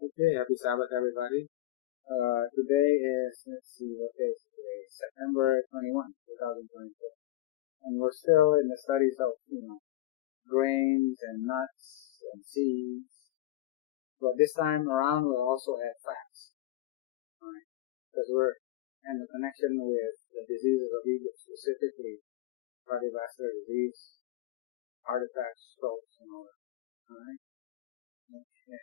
Okay, happy Sabbath, everybody. Today is, let's see, what day is today? September 21, 2024. And we're still in the studies of, grains and nuts and seeds. But this time around, we'll also add fats. Alright? Because we're in the connection with the diseases of Egypt, specifically cardiovascular disease, heart attacks, strokes, and all that. Alright? Okay.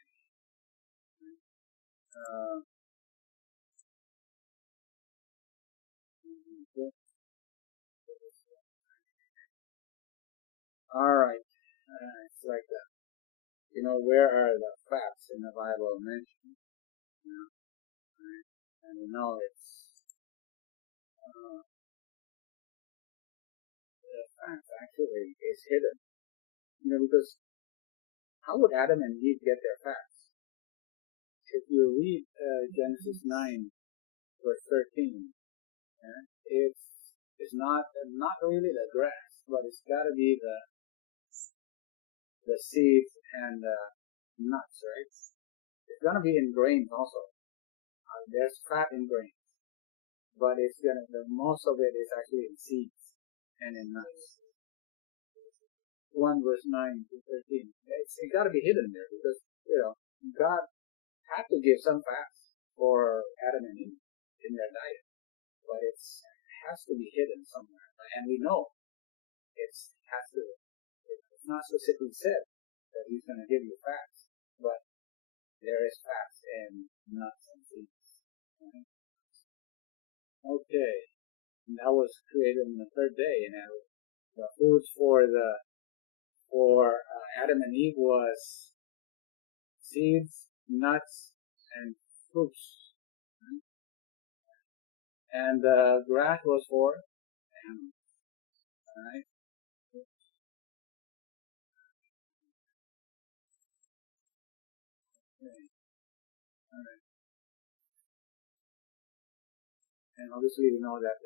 Uh, Alright. It's like that. Where are the fats in the Bible mentioned? Right? And we know it's, the fats actually is hidden. Because how would Adam and Eve get their fats? If you read Genesis 9, verse 13, it's not really the grass, but it's got to be the seeds and the nuts, right? It's going to be in grains also. There's fat in grains, but the most of it is actually in seeds and in nuts. 1 verse 9 to 13. It got to be hidden there because, God had to give some fats for Adam and Eve in their diet, but it has to be hidden somewhere. And we know it's not specifically said that he's going to give you fats, but there is fats in nuts and seeds. Right? Okay. And that was created on the third day, and the foods for Adam and Eve was seeds, nuts, and fruits. Right? And the grass was for animals. Alright? Okay. Alright. And obviously we know that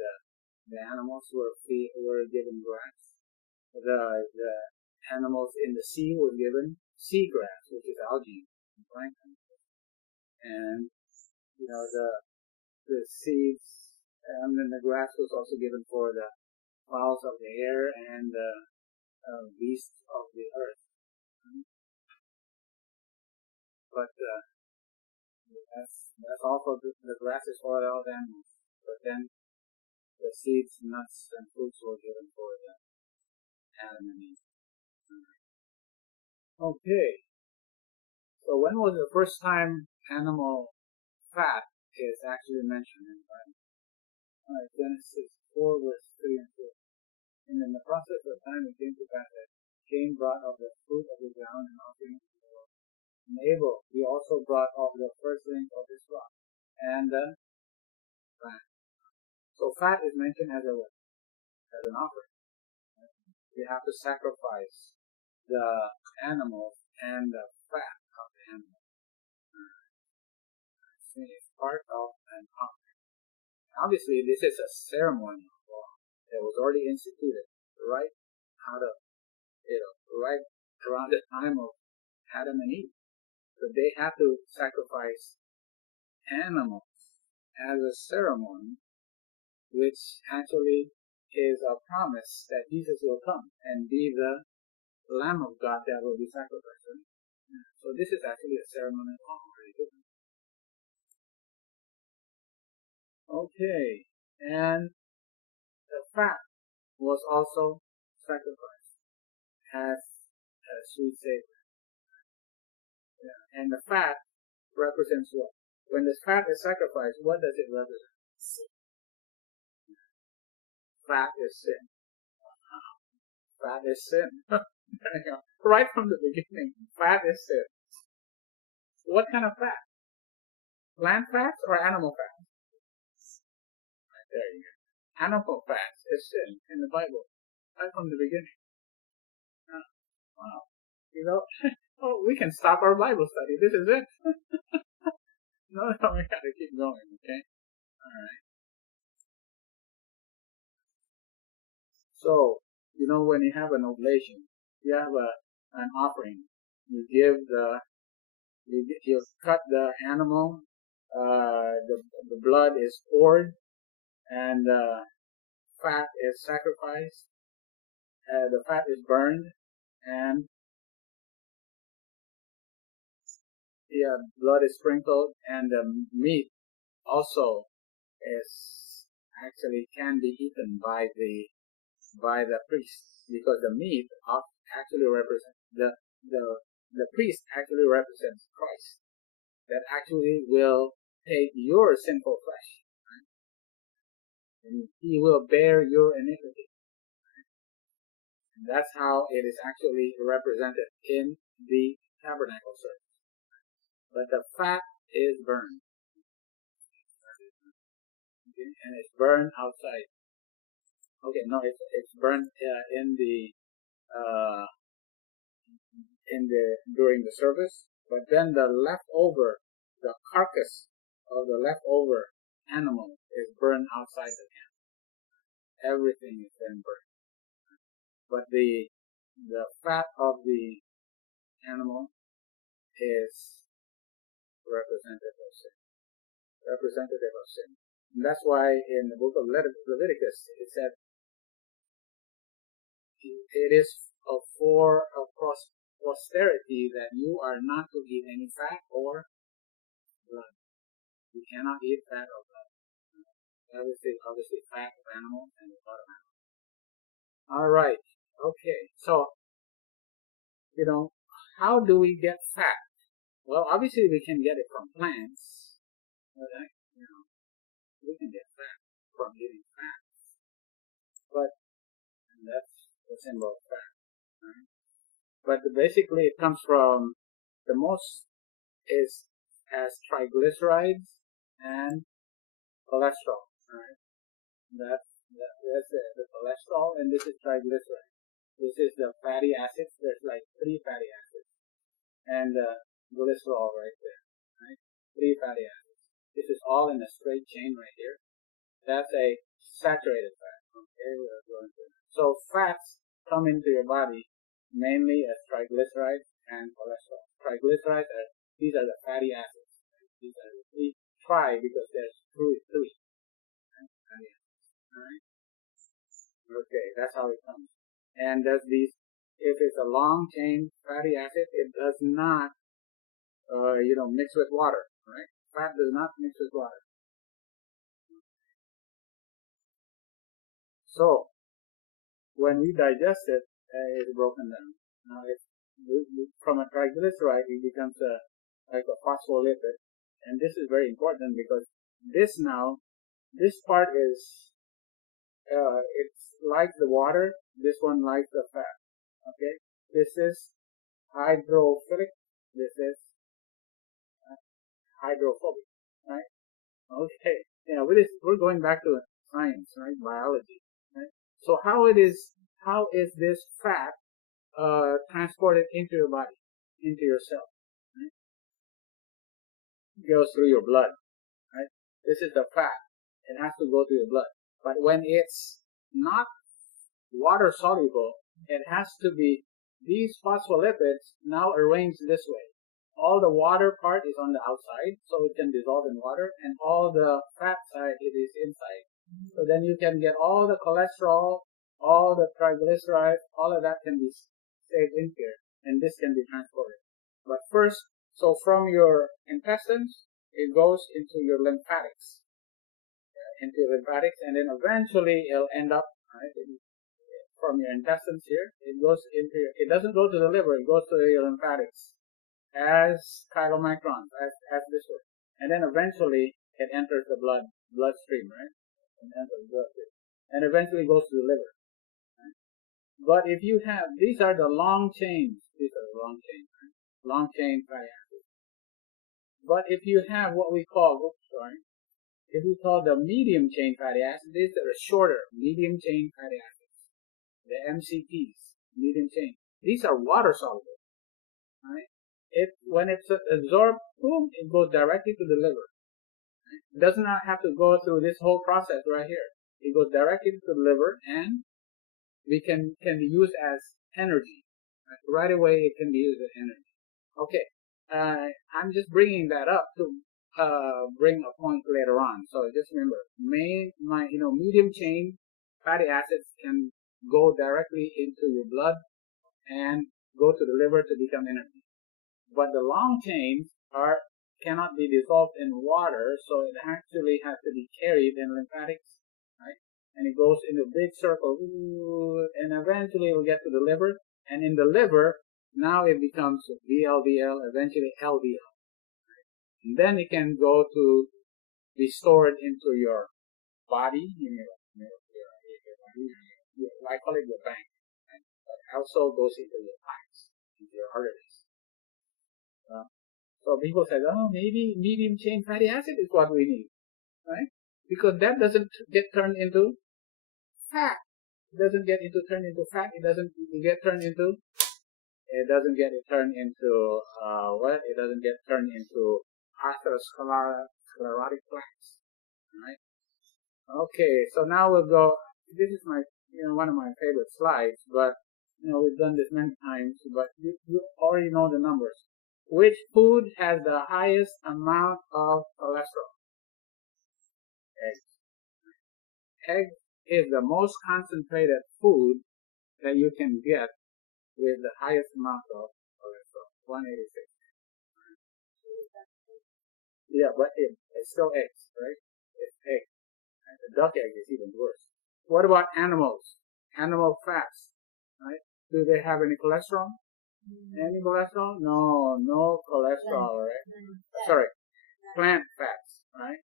the animals were given grass. The animals in the sea were given seagrass, which is algae and plankton. And the seeds, and then the grass was also given for the fowls of the air and the beasts of the earth. But that's also the grass is for all the animals. But then the seeds, nuts, and fruits were given for the Adam and Eve. Okay. So when was the first time animal fat is actually mentioned in the Bible? Alright, Genesis 4 verse 3 and 4. And in the process of time it came to pass that Cain brought of the fruit of the ground and offering to the Lord. And Abel, he also brought of the firstlings of his flock and the fat. So fat is mentioned as an offering. You have to sacrifice the animals and the fat of the animal. It's part of an offering. Obviously, this is a ceremonial law that was already instituted right right around the time of Adam and Eve. So they have to sacrifice animals as a ceremony, which actually is a promise that Jesus will come and be the Lamb of God that will be sacrificed. So this is actually a ceremonial law. Okay, and the fat was also sacrificed as a sweet savor. And the fat represents what? When the fat is sacrificed, what does it represent? Fat is sin. Fat is sin. Right from the beginning, fat is sin. What kind of fat? Plant fats or animal fats? Right there you go. Animal fats is sin in the Bible, right from the beginning. Wow. Oh, we can stop our Bible study. This is it. No, we gotta keep going, okay? Alright. So, when you have an oblation, you have an offering, you give the You cut the animal, the blood is poured, and fat is sacrificed. The fat is burned, and blood is sprinkled, and the meat also is actually can be eaten by the priest, because the meat actually represents the priest actually represents Christ, that actually will take your sinful flesh, right? And he will bear your iniquity. And that's how it is actually represented in the tabernacle service. But the fat is burned. Okay? And it's burned outside. Okay, no, it's burned during the service, but then the carcass of the leftover animal is burned outside the camp. Everything is then burned. But the fat of the animal is representative of sin. And that's why in the book of Leviticus it said it is for posterity that you are not to eat any fat or blood. You cannot eat fat or blood. Obviously fat of animal and blood of animal. All right. Okay. So, how do we get fat? Well, obviously we can get it from plants. Okay? We can get fat from eating fat. But that's the symbol of fat. Right? But basically it comes from the most is as triglycerides and cholesterol. Right? That's the cholesterol, and this is triglyceride. This is the fatty acids. There's like 3 fatty acids, and glycerol right there. Right? 3 fatty acids. This is all in a straight chain right here. That's a saturated fat. Okay, we're going to. So fats come into your body mainly as triglycerides and cholesterol. Triglycerides these are the fatty acids. These are the 3 tri because there's 3. Right? Fatty acids. All right. Okay, that's how it comes. And if it's a long chain fatty acid, it does not, mix with water. Right? Fat does not mix with water. So when we digest it, it's broken down. Now, from a triglyceride, it becomes like a phospholipid, and this is very important because this part is it's like the water. This one likes the fat. Okay, this is hydrophilic. This is hydrophobic. Right? Okay. We're going back to science, right? Biology. Right? So how is this fat transported into your body, into your cell? Right? It goes through your blood. Right? This is the fat. It has to go through your blood. But when it's not water soluble, it has to be these phospholipids now arranged this way. All the water part is on the outside, so it can dissolve in water, and all the fat side it is inside. So then you can get all the cholesterol, all the triglycerides, all of that can be saved in here, and this can be transported. But first, so from your intestines, it goes into your lymphatics, and then eventually it'll end up, right, from your intestines here, it doesn't go to the liver, it goes to your lymphatics as chylomicrons, as this way. And then eventually it enters the bloodstream, right? And eventually goes to the liver. Right? But if you have, these are the long chains, right? Long chain fatty acids. But if you have what we call, if we call the medium chain fatty acids, these are shorter medium chain fatty acids. The MCTs, medium chain. These are water soluble. Right? When it's absorbed, boom, it goes directly to the liver. Right? It does not have to go through this whole process right here. It goes directly to the liver, and we can be used as energy. Right away, it can be used as energy. Okay. I'm just bringing that up to bring a point later on. So just remember, medium chain fatty acids can go directly into your blood and go to the liver to become energy. But the long chains cannot be dissolved in water, so it actually has to be carried in lymphatics, right? And it goes in a big circle, and eventually it will get to the liver. And in the liver, now it becomes VLDL, eventually LDL. And then it can go to be stored into your body, I call it your bank. And it also goes into your pipes, into your arteries. So people say, oh, maybe medium chain fatty acid is what we need, right? Because that doesn't get turned into fat. It doesn't get turned into fat. It doesn't get turned into It doesn't get turned into It doesn't get turned into atherosclerotic plaques, right? Okay, so now we'll go. This is one of my favorite slides, but we've done this many times, but you already know the numbers. Which food has the highest amount of cholesterol? Eggs. Egg is the most concentrated food that you can get with the highest amount of cholesterol, 186. Yeah, but it's still eggs, right? It's egg. And the duck egg is even worse. What about animals? Animal fats, right? Do they have any cholesterol? Any cholesterol? No cholesterol, right? Sorry, plant fats, right?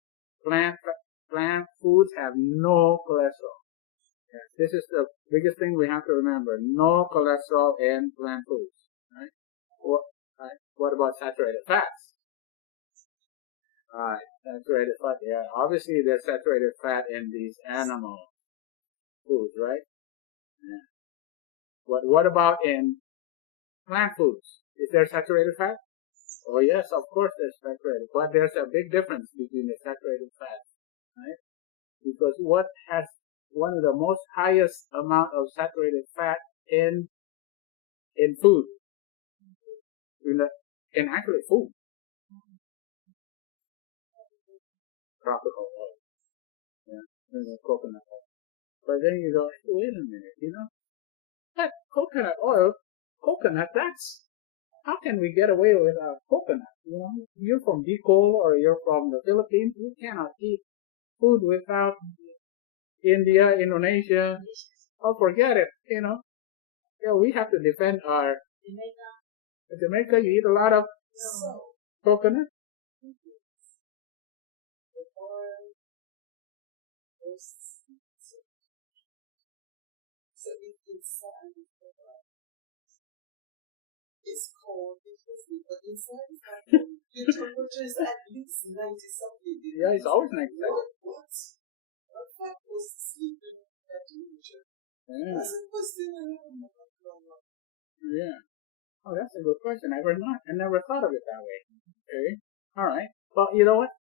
Plant foods have no cholesterol. Yes, this is the biggest thing we have to remember. No cholesterol in plant foods, right? What about saturated fats? Right, saturated fat. Yeah, obviously there's saturated fat in these animal foods, right? Yeah. What about in plant foods? Is there saturated fat? Oh yes, of course there's saturated, but there's a big difference between the saturated fats, right? Because what has one of the most highest amount of saturated fat in food, in actually food, tropical oil, yeah, coconut oil. But then you go, wait a minute, that coconut oil, how can we get away with coconut? You're from Bicol or you're from the Philippines, you cannot eat food without India, Indonesia. Oh, forget it, Yeah, we have to defend our Jamaica. You eat a lot of coconut. It's cold differently, but inside your temperature is at least 90 something. Yeah, it's always 90 something. What? What fat was sleeping at temperature? Yeah. No. Yeah. Oh, that's a good question. I never thought of it that way. Okay. All right. Well, you know what?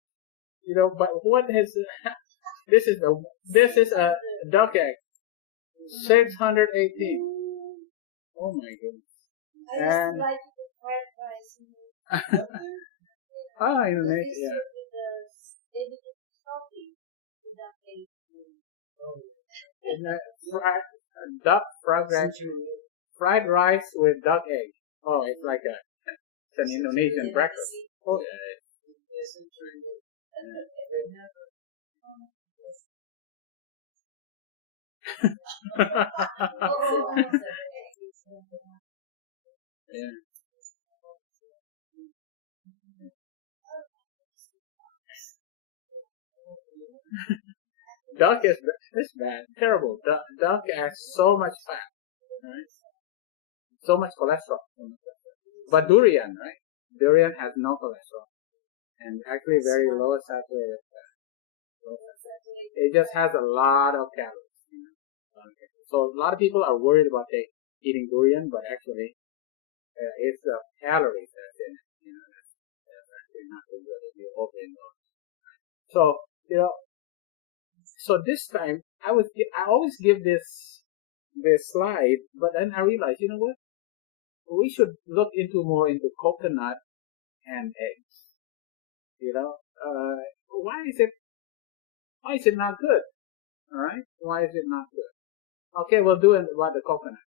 But what is this is a duck egg. 618. Oh my goodness. I just like the fried rice. Indonesia. Fried rice with duck egg. Oh, it's like it's an Indonesian breakfast. Oh, yeah. Duck is bad, terrible. Duck has so much fat, right? So much cholesterol. But durian, right? Durian has no cholesterol and actually very low saturated fat. It just has a lot of calories. So a lot of people are worried about eating durian, but actually it's the calories that's in it. That's actually not so good if you overindulge. So so this time I always give this slide, but then I realized, what? We should look more into coconut and eggs. Why is it not good? All right, why is it not good? Okay, we'll do it about the coconut.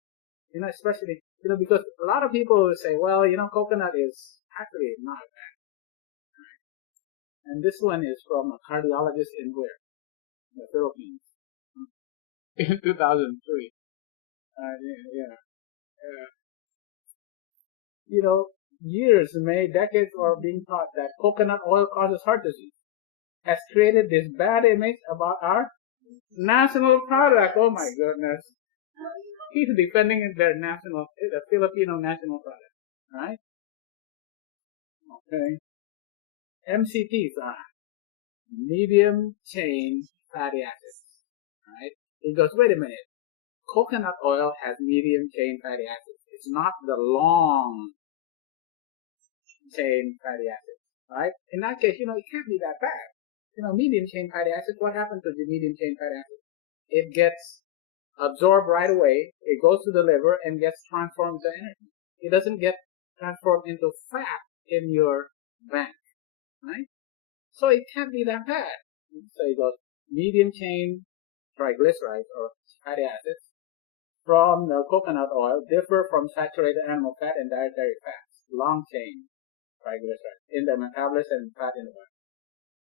Especially because a lot of people will say, well, coconut is actually not bad. And this one is from a cardiologist in where? The Philippines. In 2003. Years, maybe decades are being taught that coconut oil causes heart disease. Has created this bad image about our national product. Oh my goodness. He's defending the Filipino national product. Right? Okay. MCTs are medium chain fatty acids. Right? He goes, wait a minute. Coconut oil has medium chain fatty acids. It's not the long chain fatty acids. Right? In that case, it can't be that bad. Medium chain fatty acids, what happens to the medium chain fatty acid? It gets absorbed right away, it goes to the liver and gets transformed into energy. It doesn't get transformed into fat in your bank, right? So it can't be that bad. So it goes medium chain triglycerides or fatty acids from the coconut oil differ from saturated animal fat and dietary fats, long chain triglycerides in the metabolism and fat in the body.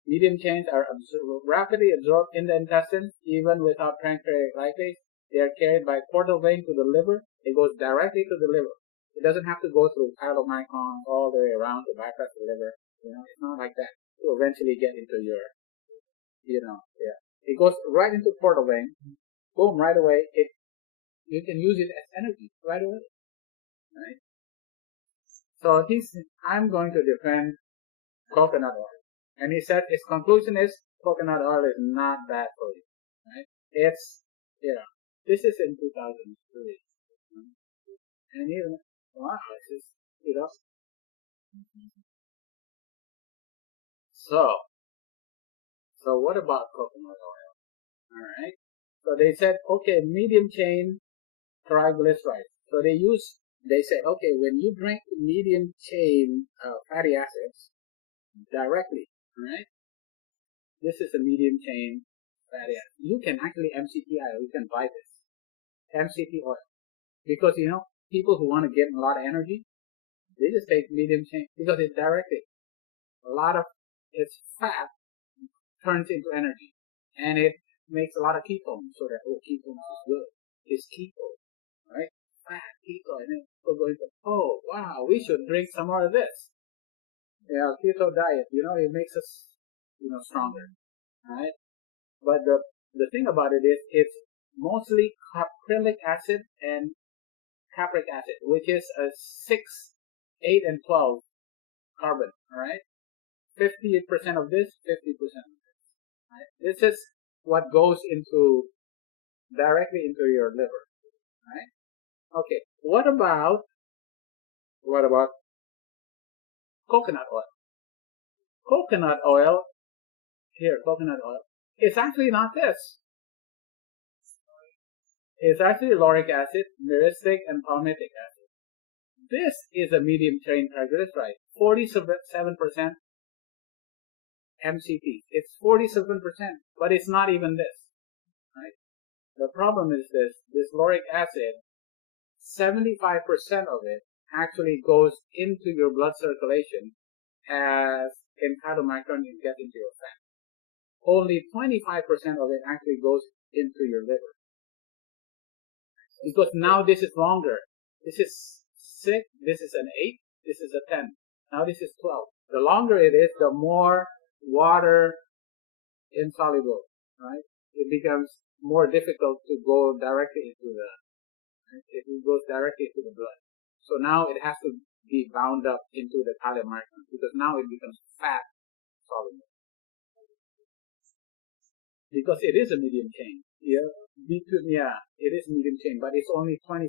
Medium chains are rapidly absorbed in the intestine, even without pancreatic lipase. They are carried by portal vein to the liver. It goes directly to the liver. It doesn't have to go through chylomicrons all the way around to bypass the liver. It's not like that. To eventually get into your, It goes right into portal vein. Boom, right away. You can use it as energy right away. Right? So I'm going to defend coconut oil. And he said his conclusion is coconut oil is not bad for you. Right? It's, this is in 2003. And even, wow, this is, So what about coconut oil? Alright. So they said, okay, medium chain triglycerides. So they said, okay, when you drink medium chain fatty acids directly, right? This is a medium chain fatty acid. You can actually MCT oil. You can buy this MCT oil because people who want to get a lot of energy, they just take medium chain because it's directly a lot of its fat turns into energy, and it makes a lot of ketones. So that ketones is good. It's keto, right? Fat keto, and then people go into wow, we should drink some more of this. Keto diet, it makes us, stronger, right? But the thing about it is, it's mostly caprylic acid and capric acid, which is a 6, 8, and 12 carbon, alright? 50% of this, 50% of this, right? This is what goes directly into your liver, right? Okay, what about coconut oil? Coconut oil is actually not this. It's actually lauric acid, myristic, and palmitic acid. This is a medium chain triglyceride, 47% MCT. It's 47%, but it's not even this, right? The problem is this lauric acid, 75% of it actually goes into your blood circulation as in chylomicron and gets into your fat. Only 25% of it actually goes into your liver. Because now this is longer. This is 6, this is an 8, this is a 10. Now this is 12. The longer it is, the more water insoluble, right? It becomes more difficult to go directly into it goes directly into the blood. So now it has to be bound up into the chylomicron because now it becomes fat soluble. Because it is a medium chain. It is medium chain, but it's only 25%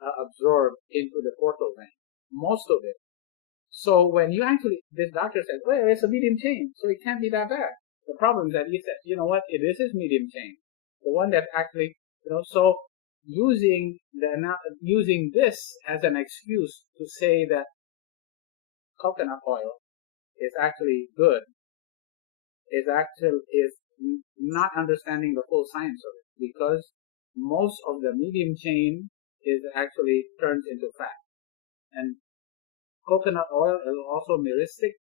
absorbed into the portal vein. Most of it. So when you this doctor said, well, it's a medium chain, so it can't be that bad. The problem is that he said, you know what, this is medium chain. The one that actually, so using this as an excuse to say that coconut oil is actually good is not understanding the full science of it, because most of the medium chain is actually turned into fat. And coconut oil is also myristic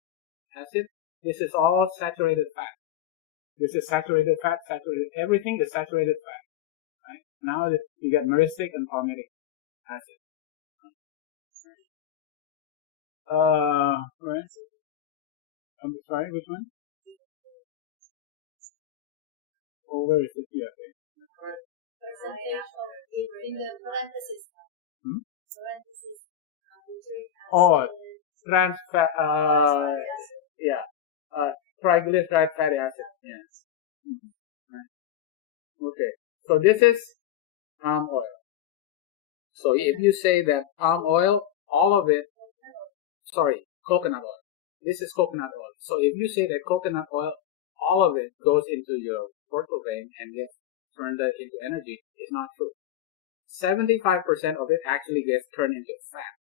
acid. This is all saturated fat. This is saturated fat, saturated, everything is saturated fat. Right? Now you get myristic and palmitic acid. Right? I'm sorry, which one? Oh, where is it here? In the parenthesis. Hmm? Parenthesis. Oh, trans fat, yeah, triglyceride fatty acid. Yes. Mm-hmm. Right. Okay. So this is palm oil. So if you say that palm oil, all of it, sorry, coconut oil. This is coconut oil. So if you say that coconut oil, all of it goes into your portal vein and gets turned into energy, it's not true. 75% of it actually gets turned into fat,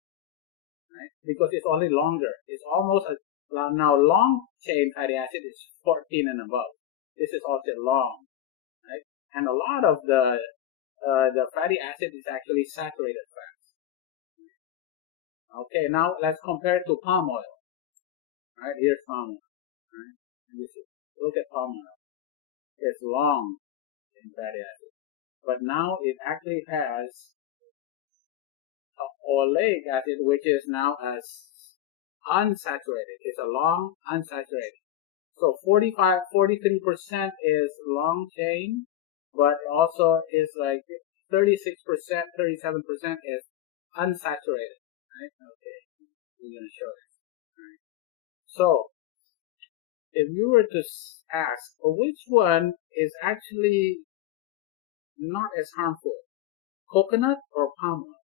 right? Because it's only longer. It's almost now long chain fatty acid is 14 and above. This is also long, right? And a lot of the fatty acid is actually saturated fat. Okay, now let's compare it to palm oil. Right, here's palm oil. Right? Look at palm oil. It's long in fatty acid. But now it actually has oleic acid, which is now as unsaturated. It's a long unsaturated. So 43% is long chain, but also is like 36%, 37% is unsaturated. Right? Okay, we're gonna show it. Right. So if you were to ask, which one is actually not as harmful, coconut or palm oil?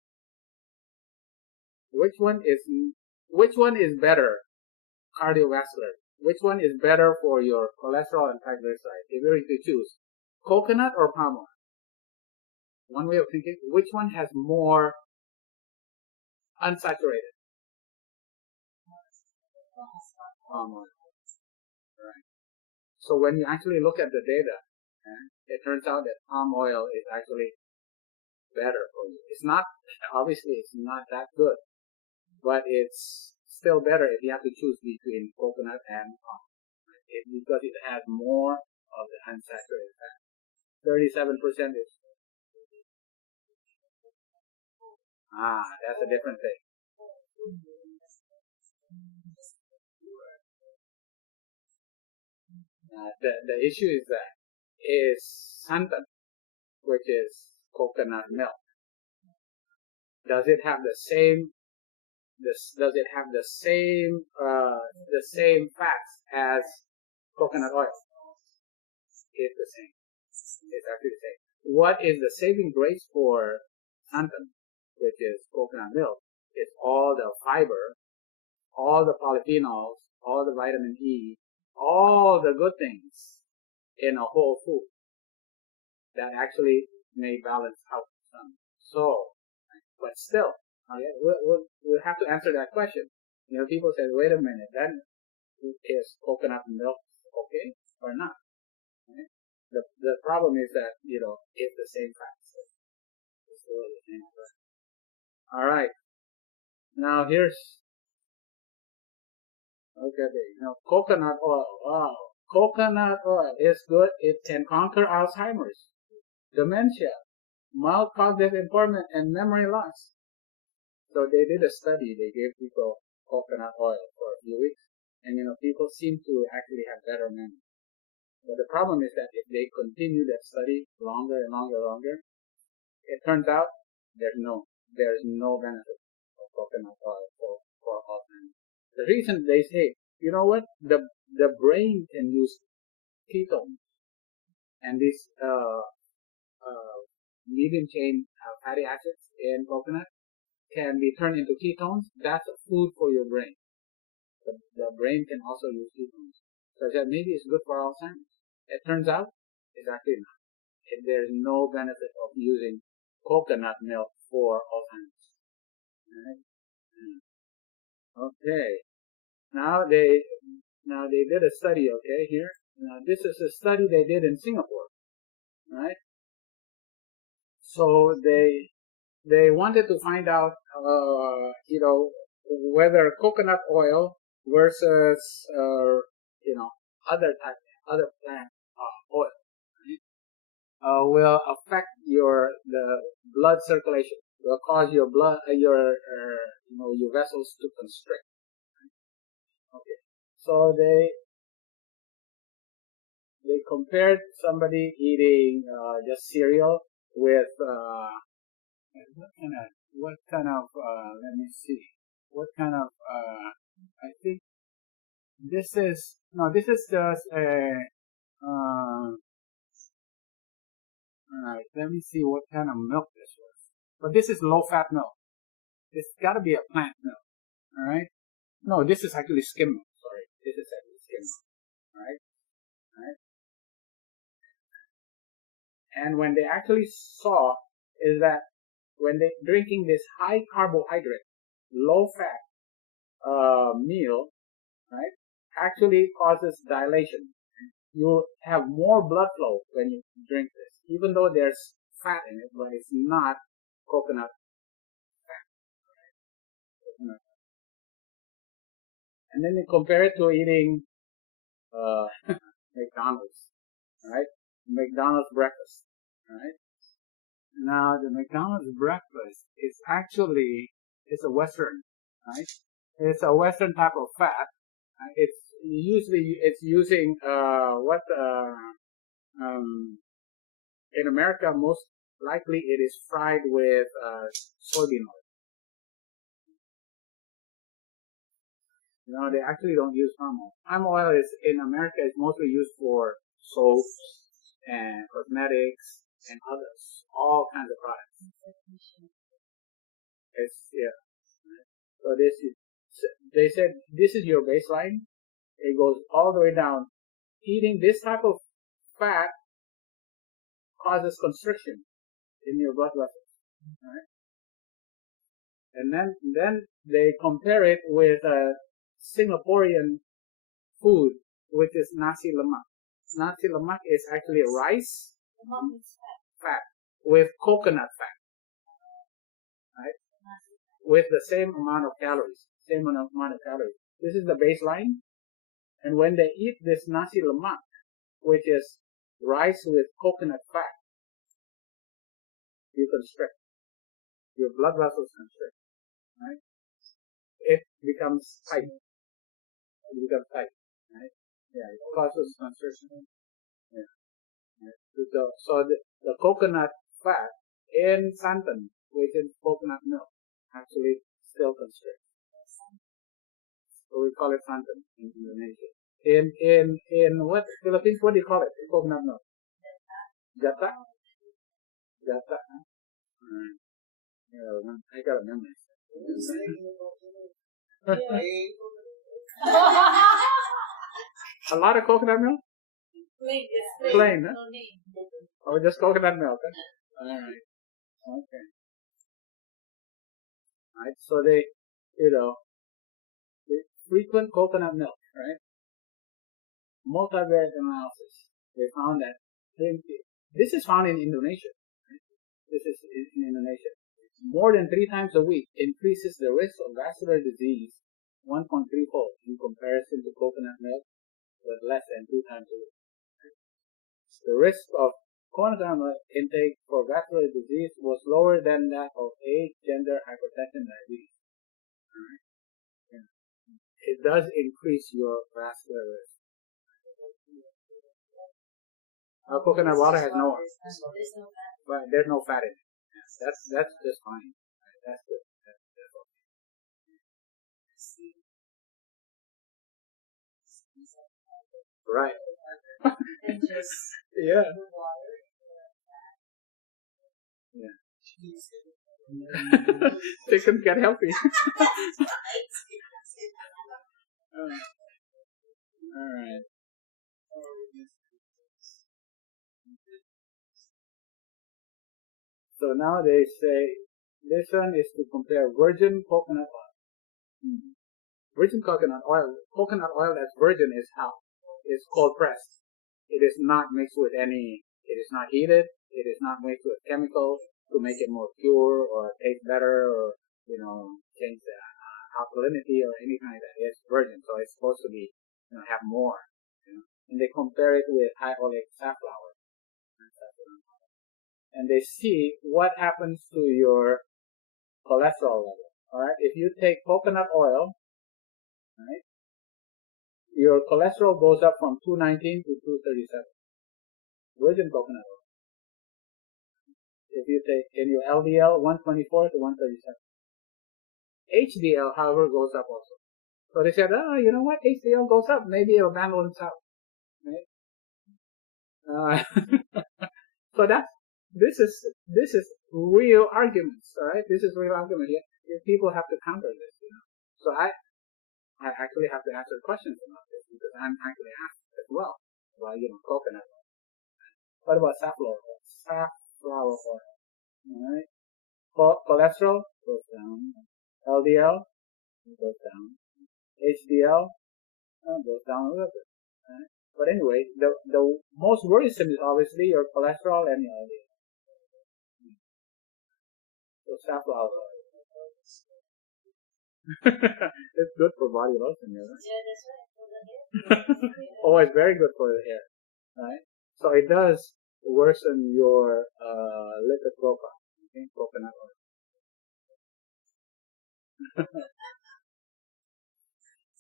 Which one is better cardiovascular? Which one is better for your cholesterol and triglycerides? If you were to choose coconut or palm oil, one way of thinking, which one has more unsaturated? Palm oil. Right. So when you actually look at the data, it turns out that palm oil is actually better for you. It's not, obviously it's not that good, but it's still better if you have to choose between coconut and palm, right? Because it has more of the unsaturated fat. 37% is, that's a different thing. The issue is that santan, which is coconut milk, does it have the same fats as coconut oil? It's the same. It's actually the same. What is the saving grace for santan, which is coconut milk, is all the fiber, all the polyphenols, all the vitamin E, all the good things in a whole food that actually may balance out some. So, but still, okay, we'll have to answer that question. You know, people say, wait a minute, then is coconut milk okay or not? Right? The problem is that, you know, it's the same fats. It's still the same fat. All right. Now here's, okay, now coconut oil. Wow. Coconut oil is good. It can conquer Alzheimer's, dementia, mild cognitive impairment, and memory loss. So they did a study. They gave people coconut oil for a few weeks, and you know, people seem to actually have better memory. But the problem is that if they continue that study longer and longer, it turns out there's no benefit of coconut oil for Alzheimer's. The reason they say, you know what, the brain can use ketones, and these medium chain fatty acids in coconut can be turned into ketones. That's a food for your brain. The brain can also use ketones. So that maybe it's good for Alzheimer's. It turns out it's actually not. There's no benefit of using coconut milk for Alzheimer's. Right? Okay. Now they did a study, okay, here. Now this is a study they did in Singapore, right? So they wanted to find out, whether coconut oil versus, other plant oil, right, will affect the blood circulation. Will cause your blood, your vessels to constrict. Okay, so they compared somebody eating just cereal with what kind of let me see, what kind of I think this is just a alright, let me see what kind of milk this was. But this is low fat milk. It's gotta be a plant milk. Alright? No, this is actually skim milk. Sorry. This is actually skim milk. Alright? Alright? And when they actually saw is that when they drinking this high carbohydrate, low fat meal, right, actually causes dilation. You have more blood flow when you drink this, even though there's fat in it, but it's not coconut fat. Right? And then you compare it to eating McDonald's, right? McDonald's breakfast, right? Now the McDonald's breakfast is actually a Western, right? It's a Western type of fat. It's using in America most likely it is fried with soybean oil. They actually don't use palm oil. Palm oil is in America is mostly used for soaps and cosmetics and others, all kinds of products. So they said this is your baseline. It goes all the way down. Eating this type of fat causes constriction in your blood vessels, right? And then they compare it with a Singaporean food, which is nasi lemak. Nasi lemak is actually rice fat with coconut fat, right? With the same amount of calories. This is the baseline. And when they eat this nasi lemak, which is rice with coconut fat, you constrict. Your blood vessels constrict, right? It becomes tight. Right? Yeah, it causes constriction. Yeah. So the coconut fat in santan, which is coconut milk, actually still constricts. So we call it santan in Indonesia. In what Philippines, what do you call it? Coconut milk. Jata. Huh? Alright. Yeah, I got a memory. A lot of coconut milk? Plain, huh? No name. Oh, just coconut milk, huh? Alright. Okay. Right, so they frequent coconut milk, right? Multivariate analysis. They found that this is found in Indonesia. Right? This is in Indonesia. More than 3 times a week increases the risk of vascular disease 1.3-fold in comparison to coconut milk, but less than 2 times a week. The risk of coconut milk intake for vascular disease was lower than that of age, gender, hypertension, diabetes. Alright. Yeah. It does increase your vascular risk. Coconut water has no, but there's no fat in it. That's just fine. That's good. That's okay. Right. Yeah. Yeah. Chickens get healthy. Alright. So now they say this one is to compare virgin coconut oil Virgin coconut oil that's virgin is cold pressed. It is not mixed with it is not heated, it is not mixed with chemicals to make it more pure or taste better or, change the alkalinity or anything like that. It's virgin, so it's supposed to be, have more. And they compare it with high oleic safflower. And they see what happens to your cholesterol level. Alright, if you take coconut oil, right, your cholesterol goes up from 219 to 237. Virgin coconut oil. If you take in your LDL, 124 to 137. HDL, however, goes up also. So they said, you know what? HDL goes up. Maybe it'll balance out. Right? So this is real arguments. All right, this is real argument. People have to counter this. So I actually have to answer questions about this because I'm actually asked as well about coconut oil. What about safflower oil? Safflower oil. All right. Cholesterol goes down. LDL goes down. HDL goes down a little bit. Right? But anyway, the most worrisome is obviously your cholesterol and your LDL. So safflower oil. It's good for body lotion, right? Yeah, that's right. For the hair. Oh, it's very good for the hair, right? So it does worsen your lipid profile. Okay, coconut oil.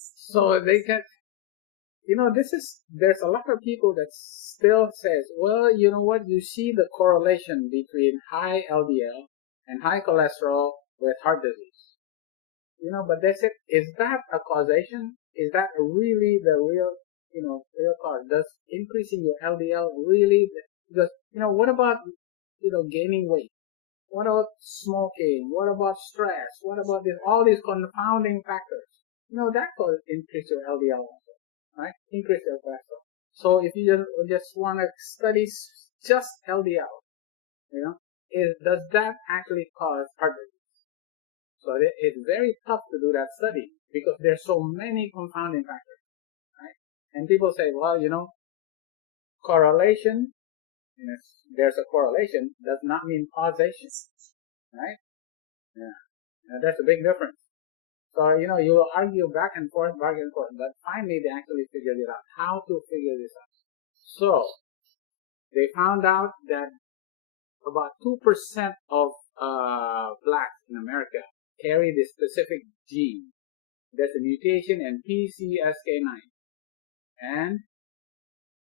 So they can, there's a lot of people that still says, well, you know what? You see the correlation between high LDL and high cholesterol with heart disease. But they said, is that a causation? Is that really the real cause? Does increasing your LDL really, because, what about, gaining weight? What about smoking? What about stress? What about all these confounding factors? That could increase your LDL also, right? Increase your cholesterol. So if you just want to study just LDL, does that actually cause heart disease? So it's very tough to do that study because there's so many confounding factors, right? And people say, well, correlation, there's a correlation, does not mean causation, right? Yeah. That's a big difference. So, you will argue back and forth, but finally they actually figured it out, how to figure this out. So, they found out that about 2% of blacks in America carry this specific gene. There's a mutation in PCSK9. And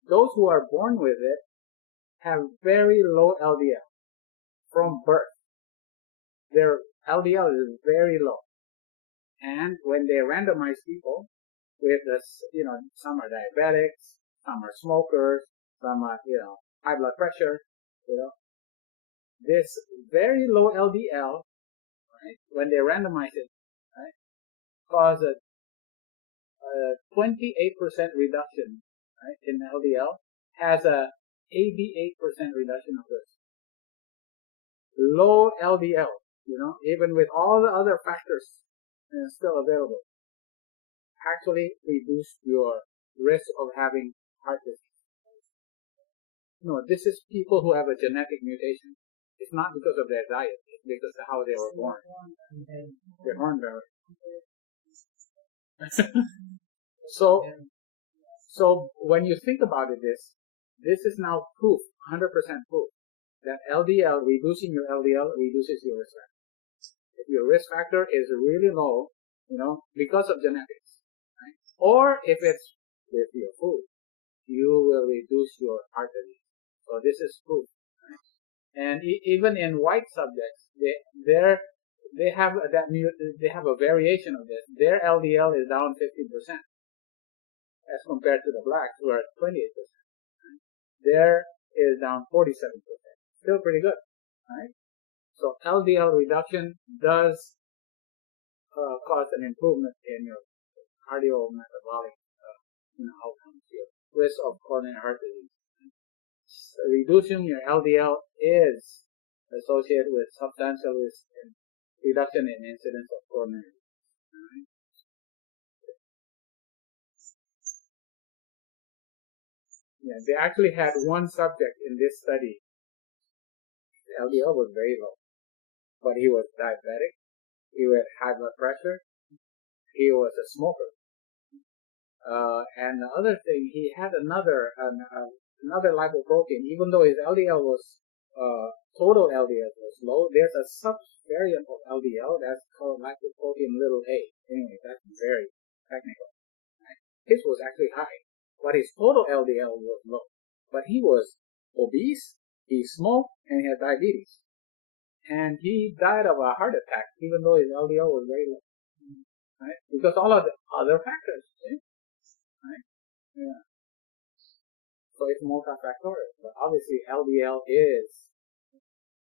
those who are born with it have very low LDL from birth. Their LDL is very low. And when they randomize people with this, some are diabetics, some are smokers, some are, high blood pressure, this very low LDL, right, when they randomize it, right, cause a 28% reduction, right, in LDL, has a 88% reduction of risk. Low LDL, even with all the other factors still available, actually reduce your risk of having heart disease. This is people who have a genetic mutation. It's not because of their diet. It's because of how they were born. They're born there. So when you think about it, this is now proof, 100% proof, that LDL, reducing your LDL reduces your risk factor. If your risk factor is really low, because of genetics, right? Or if it's with your food, you will reduce your heart disease. So this is proof. Right? And even in white subjects, they have a variation of this. Their LDL is down 15% as compared to the blacks who are at 28%. Right? Their is down 47%. Still pretty good, right? So LDL reduction does cause an improvement in your cardiometabolic outcomes, your risk of coronary heart disease. So reducing your LDL is associated with substantial risk and reduction in incidence of coronary disease. Right? Yeah, they actually had one subject in this study. The LDL was very low, but he was diabetic. He had high blood pressure. He was a smoker. And the other thing, he had another lipoprotein. Even though his LDL was total LDL was low, there's a sub-variant of LDL that's called lipoprotein little a. Anyway, that's very technical. Right? His was actually high, but his total LDL was low. But he was obese, he smoked, and he had diabetes. And he died of a heart attack, even though his LDL was very low. Right? Because all of the other factors. Right? Yeah. So it's multifactorial. But obviously LDL is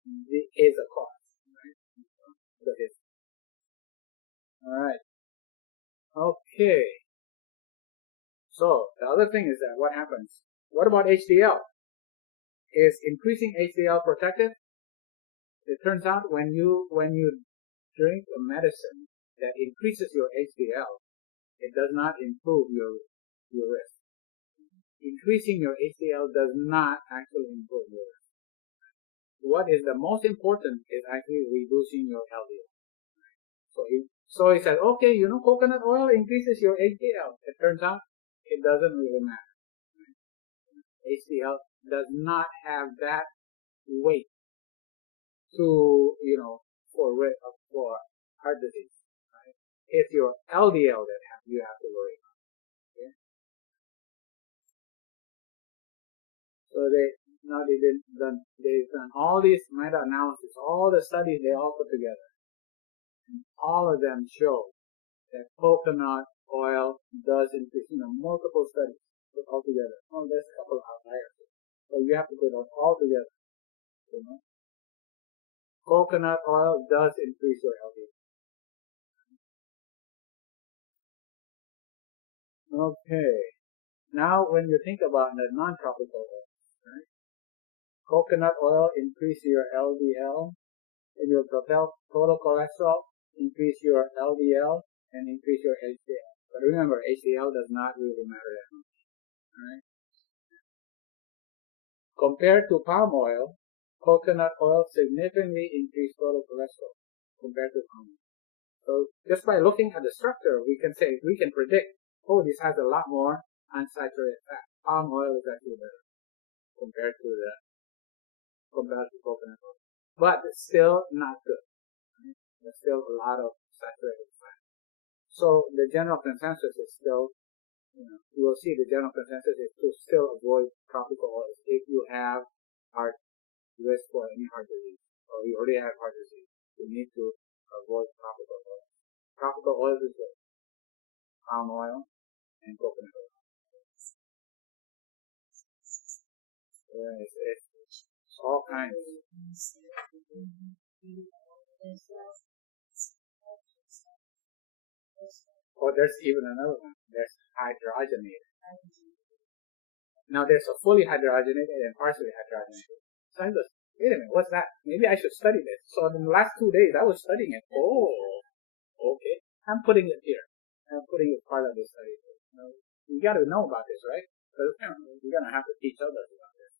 a cause. Right? So alright. Okay. So the other thing is that what happens? What about HDL? Is increasing HDL protective? It turns out when you drink a medicine that increases your HDL, it does not improve your risk. Increasing your HDL does not actually improve your risk. What is the most important is actually reducing your LDL. So he said, okay, coconut oil increases your HDL. It turns out it doesn't really matter. HDL does not have that weight to, for heart disease. Right? It's your LDL that you have to worry about. Okay? So they've done all these meta-analysis, all the studies they all put together. And all of them show that coconut oil does increase, multiple studies put all together. Oh, there's a couple of outliers. So you have to put it all together. Coconut oil does increase your LDL. Okay. Now, when you think about the non-tropical oils, right? Coconut oil increase your LDL, and your total cholesterol, increase your LDL, and increase your HDL. But remember, HDL does not really matter that much. Right? Compared to palm oil, coconut oil significantly increased total cholesterol compared to palm oil. So just by looking at the structure, we can predict, oh, this has a lot more unsaturated fat. Palm oil is actually better compared to coconut oil. But it's still not good. Right? There's still a lot of saturated fat. So the general consensus is still, you will see the general consensus is to still avoid tropical oils if you have risk for any heart disease, or you already have heart disease. You need to avoid tropical oils. Tropical oils is good. Palm oil and coconut oil. Yeah, it's all kinds. Oh, there's even another one. There's hydrogenated. Now there's a fully hydrogenated and partially hydrogenated. So I was, wait a minute, what's that? Maybe I should study this. So in the last 2 days, I was studying it. Oh, okay. I'm putting it here. I'm putting it part of this study. You got to know about this, right? Because you're gonna have to teach others about this.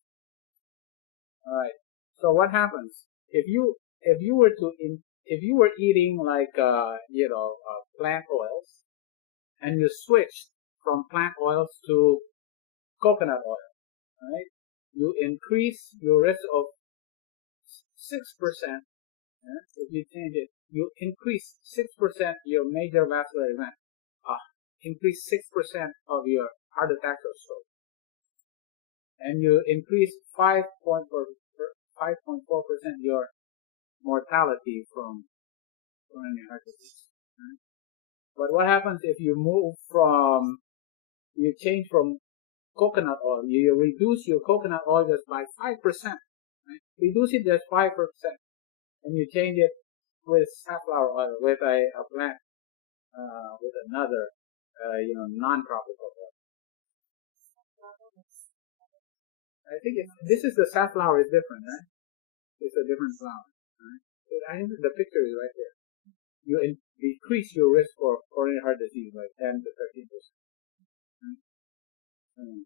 All right. So what happens if you were eating like plant oils, and you switched from plant oils to coconut oil, right? You increase your risk of 6%. If you change it, you increase 6% your major vascular event. Increase 6% of your heart attack or stroke. And you increase 5.4% your mortality from coronary heart disease. Right? But what happens if you change from coconut oil? You reduce your coconut oil just by 5%. Right? Reduce it just 5%. And you change it with safflower oil, with a plant, with another, non-tropical oil. I think this is the safflower is different, right? It's a different flower, right? I think the picture is right there. You decrease your risk for coronary heart disease by 10 to 13%. Right?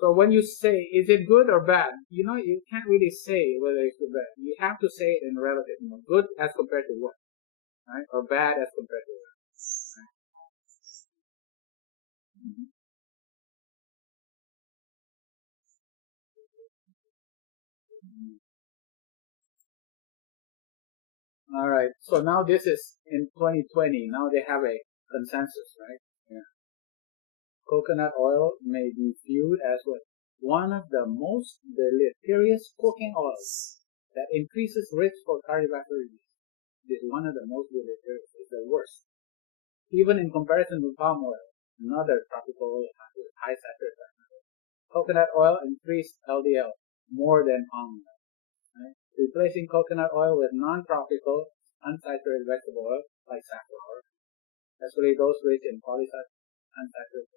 So when you say, is it good or bad? You know, you can't really say whether it's good or bad. You have to say it in relative. You know, good as compared to what, right? Or bad as compared to what. Right? Mm-hmm. All right. So now this is in 2020. Now they have a consensus, right? Yeah. Coconut oil may be viewed as what? One of the most deleterious cooking oils that increases risk for cardiovascular disease. It is one of the most deleterious. It's the worst. Even in comparison with palm oil, another tropical oil with high saturated fat. Coconut oil increased LDL more than palm oil. Right? Replacing coconut oil with non-tropical unsaturated vegetable oil like safflower, especially those rich in polyunsaturated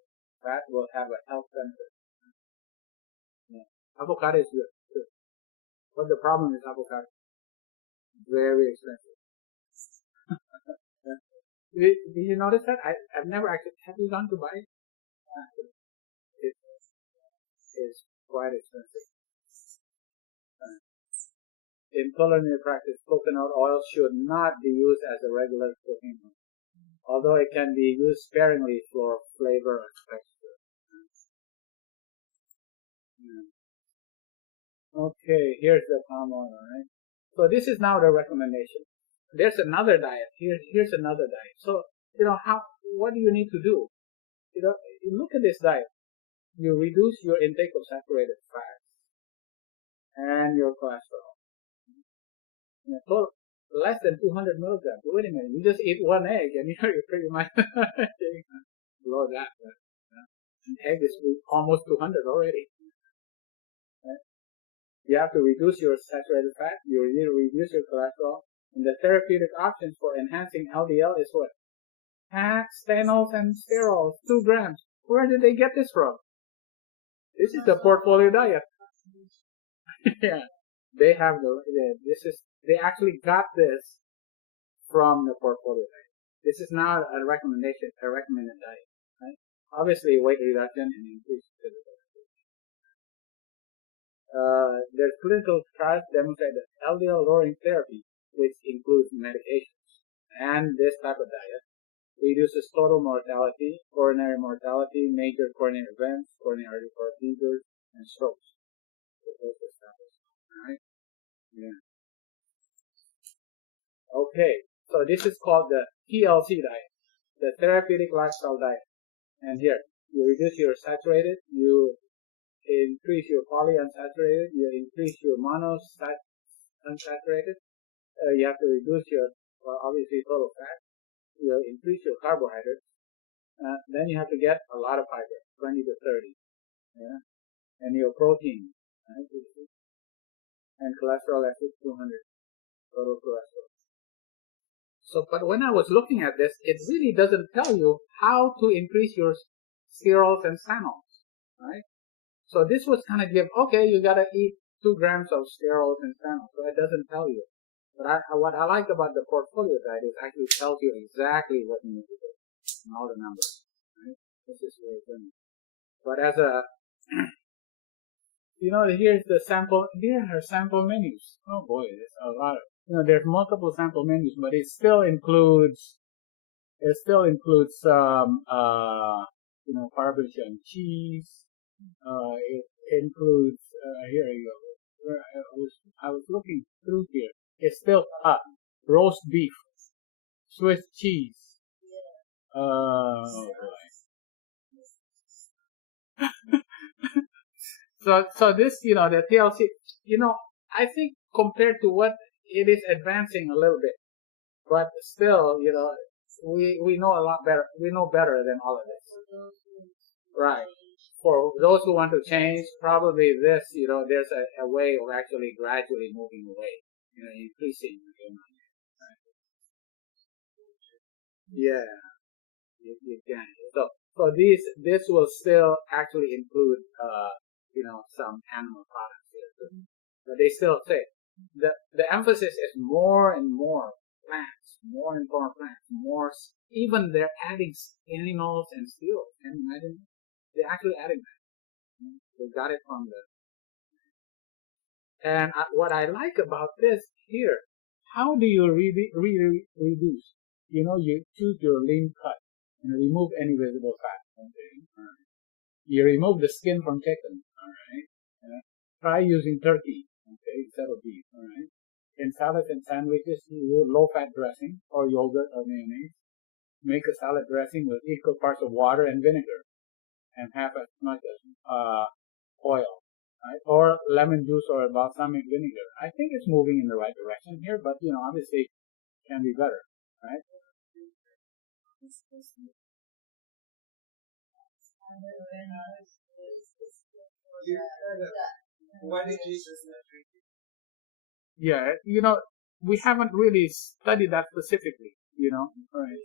fat, will have a health benefit. Yeah. Avocado is good. But the problem is avocado very expensive. Did you notice that? I've never actually. Have you gone to buy it? It is quite expensive. In culinary practice, coconut oil should not be used as a regular cooking oil, although it can be used sparingly for flavor and texture. Yeah. Okay, here's the palm oil, right? So this is now the recommendation. There's another diet. Here's another diet. So, what do you need to do? You look at this diet. You reduce your intake of saturated fat and your cholesterol. So less than 200 milligrams. Wait a minute, you just eat one egg and you're pretty much below that. An egg is almost 200 already. Right? You have to reduce your saturated fat. You need to reduce your cholesterol. And the therapeutic options for enhancing LDL is what? Fats, stanols, and sterols. 2 grams. Where did they get this from? This is the portfolio diet. Yeah, they have they actually got this from the portfolio diet. This is not a recommended diet, right? Obviously, weight reduction and increased physical activity. There's clinical trials demonstrate that LDL lowering therapy, which includes medications and this type of diet, reduces total mortality, coronary mortality, major coronary events, coronary artery seizures, and strokes. Right? Yeah. Okay. So this is called the TLC diet, the therapeutic lifestyle diet. And here, you reduce your saturated, you increase your polyunsaturated, you increase your monounsaturated, you have to reduce your, obviously, total fat, you increase your carbohydrates, then you have to get a lot of fiber, 20 to 30, yeah, and your protein, right? And cholesterol at 200 total cholesterol. So, but when I was looking at this, it really doesn't tell you how to increase your sterols and stanols, right? So this was kind of okay, you gotta eat 2 grams of sterols and stanols. So it doesn't tell you. But what I like about the portfolio diet is actually tells you exactly what you need to do and all the numbers, right? This is very good. But as a, here's the sample. There are sample menus. Oh boy, there's a lot. There's multiple sample menus, but it still includes Parmesan cheese. It includes here you go. Where I was looking through here. It's still roast beef, Swiss cheese. Oh boy. So this, the TLC, I think compared to what it is advancing a little bit, but still, we know a lot better. We know better than all of this. Right. For those who want to change, probably this, there's a way of actually gradually moving away, increasing. Right. Yeah, you can. So this will still actually include, some animal products here too. But they still say the emphasis is more and more plants, more and more plants, even they're adding animals and steels. Can you imagine? They're actually adding that. They got it from the. And what I like about this here, how do you reduce? You know, you choose your lean cut and remove any visible fat. Okay. All right. You remove the skin from chicken. All right. Try using turkey. Okay, instead of beef. All right. In salads and sandwiches, use low-fat dressing or yogurt or mayonnaise. Make a salad dressing with equal parts of water and vinegar, and half as much as oil, right? Or lemon juice or balsamic vinegar. I think it's moving in the right direction here, but obviously can be better, right? Why did Jesus not drink it? Yeah, we haven't really studied that specifically, right?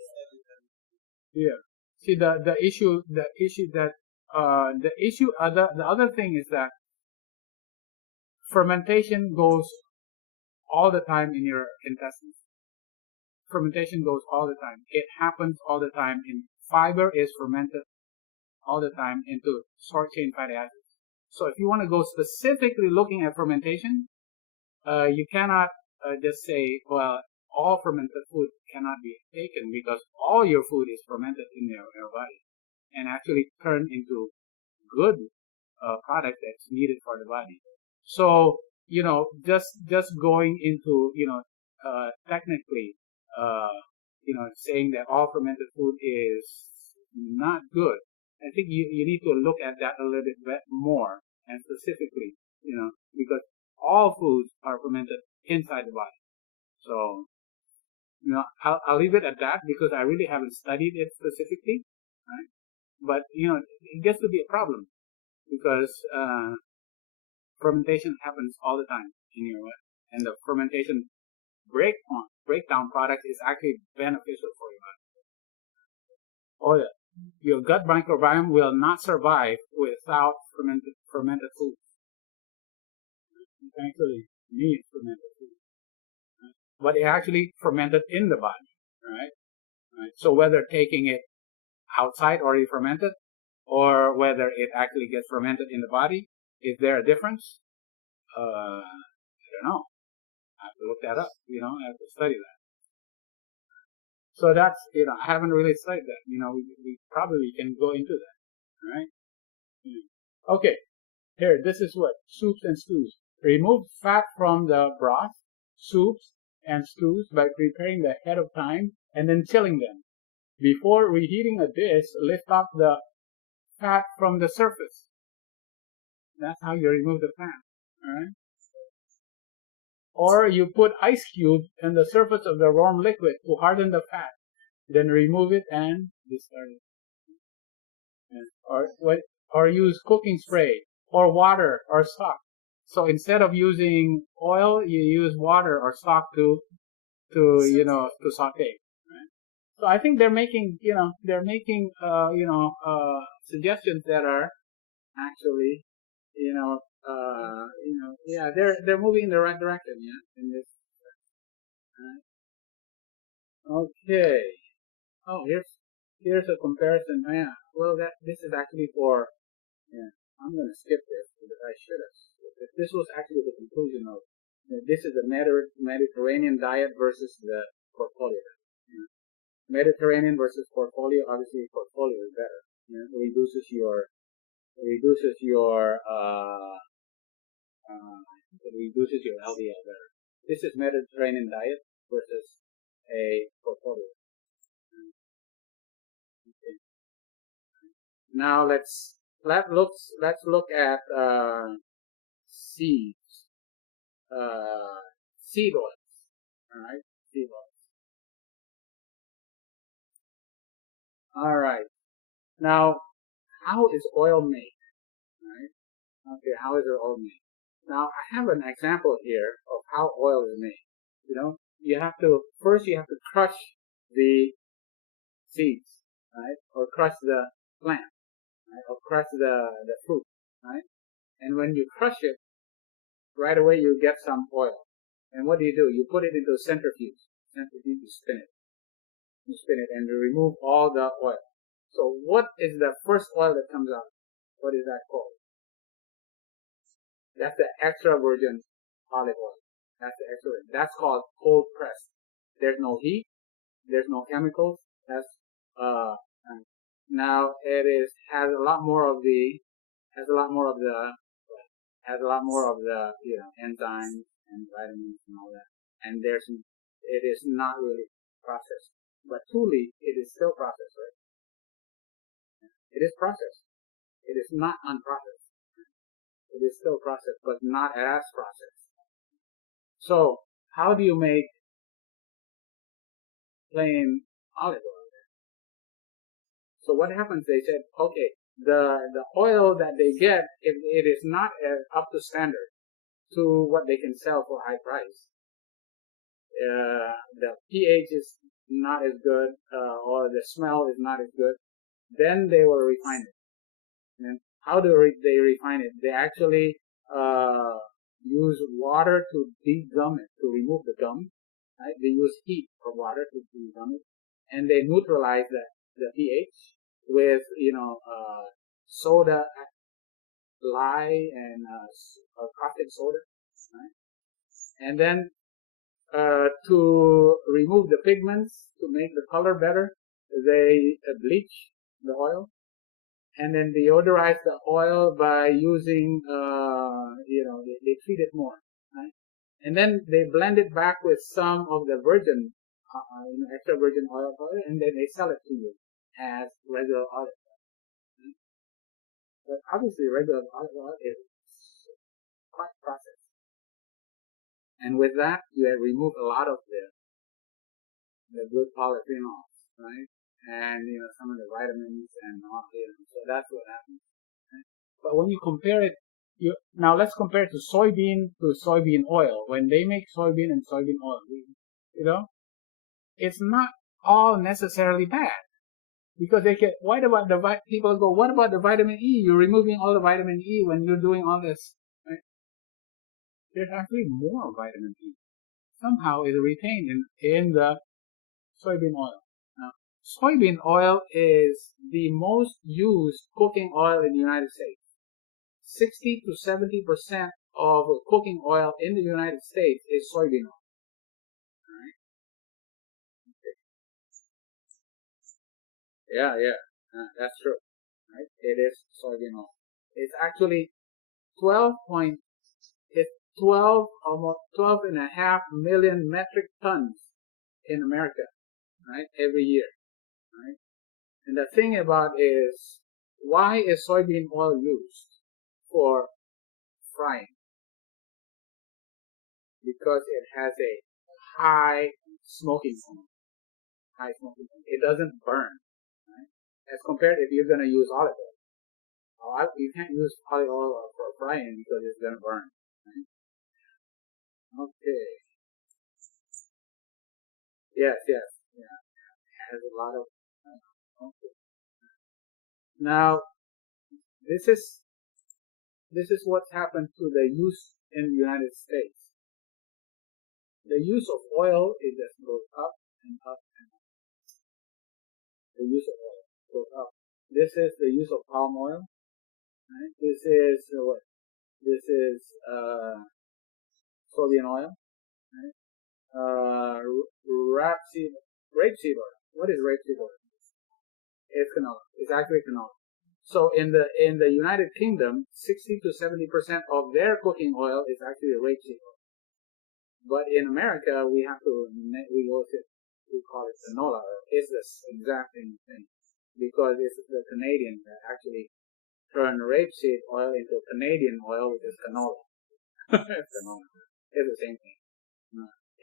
Yeah. See, the issue that the other thing is that fermentation goes all the time in your intestines. Fermentation goes all the time. It happens all the time. Fiber is fermented all the time into short chain fatty acids. So if you want to go specifically looking at fermentation, you cannot just say, well, all fermented food cannot be taken, because all your food is fermented in your body and actually turned into good product that's needed for the body. So, just going into, technically, saying that all fermented food is not good. I think you need to look at that a little bit more and specifically, because all foods are fermented inside the body. So, I'll leave it at that because I really haven't studied it specifically, right? But, it gets to be a problem because, fermentation happens all the time in your body, and the fermentation breakdown product is actually beneficial for your body. Oh yeah. Your gut microbiome will not survive without fermented foods. It actually needs fermented food, right? But it actually fermented in the body, right? So whether taking it outside already fermented, or whether it actually gets fermented in the body, is there a difference? I don't know. I have to look that up. I have to study that. So that's, I haven't really studied that. We probably can go into that, right? Okay. Here, this is what soups and stews. Remove fat from the broth, soups, and stews by preparing them ahead of time and then chilling them. Before reheating a dish, lift off the fat from the surface. That's how you remove the fat, alright? Or you put ice cubes on the surface of the warm liquid to harden the fat. Then remove it and discard it. Or use cooking spray, or water, or stock. So instead of using oil, you use water or stock to saute. Right? So I think they're making suggestions that are actually they're moving in the right direction, in this. Okay. Oh, here's a comparison. Oh, yeah. Well, this is actually for. Yeah. I'm gonna skip this because I should have. This was actually the conclusion of. This is the Mediterranean diet versus the portfolio. Mediterranean versus portfolio. Obviously, portfolio is better. It reduces your LDL better. This is Mediterranean diet versus a portfolio. Okay. Now let's look at seeds. Seed oils. All right, seed oils. All right. Now, how is oil made? All right. Okay, how is oil made? Now, I have an example here of how oil is made. You have to crush the seeds, right? Or crush the plant, right? Or crush the fruit, right? And when you crush it, right away you get some oil. And what do? You put it into a centrifuge. You spin it. You spin it and you remove all the oil. So what is the first oil that comes out? What is that called? That's the extra virgin olive oil. That's the extra virgin. That's called cold pressed. There's no heat. There's no chemicals. That's now it has a lot more of the enzymes and vitamins and all that. And it is not really processed. But truly, it is still processed, right? It is processed. It is not unprocessed. It is still processed, but not as processed. So, how do you make plain olive oil? So what happens? They said, okay, the oil that they get, if it is not up to standard to what they can sell for high price, the pH is not as good, or the smell is not as good, then they will refine it. And how do they refine it? They actually use water to degum it, to remove the gum. Right? They use heat or water to degum it, and they neutralize the pH with soda, lye, and caustic soda. Right? And then to remove the pigments, to make the color better, they bleach the oil. And then deodorize the oil by using, they treat it more, right? And then they blend it back with some of the virgin, extra virgin oil, and then they sell it to you as regular olive oil. Right? But obviously, regular olive oil is quite processed. And with that, you have removed a lot of the good polyphenols, right? And some of the vitamins and all, so that's what happens. Right? But when you compare it, now let's compare it to soybean oil. When they make soybean and soybean oil, it's not all necessarily bad, because what about people go, what about the vitamin E? You're removing all the vitamin E when you're doing all this, right? There's actually more vitamin E. Somehow is retained in the soybean oil. Now, soybean oil is the most used cooking oil in the United States. 60 to 70% of cooking oil in the United States is soybean oil. Alright? Okay. Yeah, that's true. Right? It is soybean oil. It's actually almost 12.5 million metric tons in America, right, every year, right? And the thing about is, why is soybean oil used for frying? Because it has a high smoking point. It doesn't burn, right? As compared if you're going to use olive oil. You can't use olive oil for frying because it's going to burn, right? Okay. Yes. Yeah. It has a lot of. Okay. Now, this is what's happened to the use in the United States. The use of oil, it just goes up and up and up. The use of oil goes up. This is the use of palm oil. Right? This is what? This is soybean oil. Right? Rapeseed oil. What is rapeseed oil? It's canola. It's actually canola. So in the United Kingdom, 60 to 70% of their cooking oil is actually rapeseed oil. But in America, we call it canola oil. It's the exact same thing, because it's the Canadians that actually turn rapeseed oil into Canadian oil, which is canola. It's canola. It's the same thing.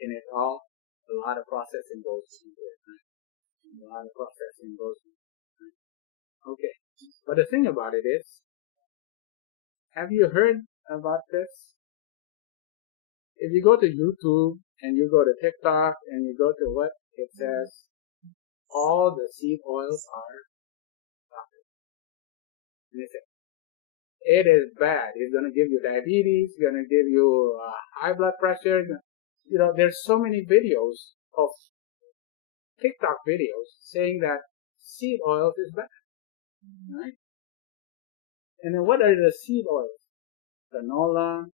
And it's all, a lot of processing goes into it. Right? A lot of processing goes into it. Right? Okay. But the thing about it is, have you heard about this? If you go to YouTube and you go to TikTok and you go to what it says, all the seed oils are toxic. And they say, it is bad. It's going to give you diabetes. It's going to give you high blood pressure. There's so many videos of TikTok videos saying that seed oils is bad. Right? And then what are the seed oils? canola,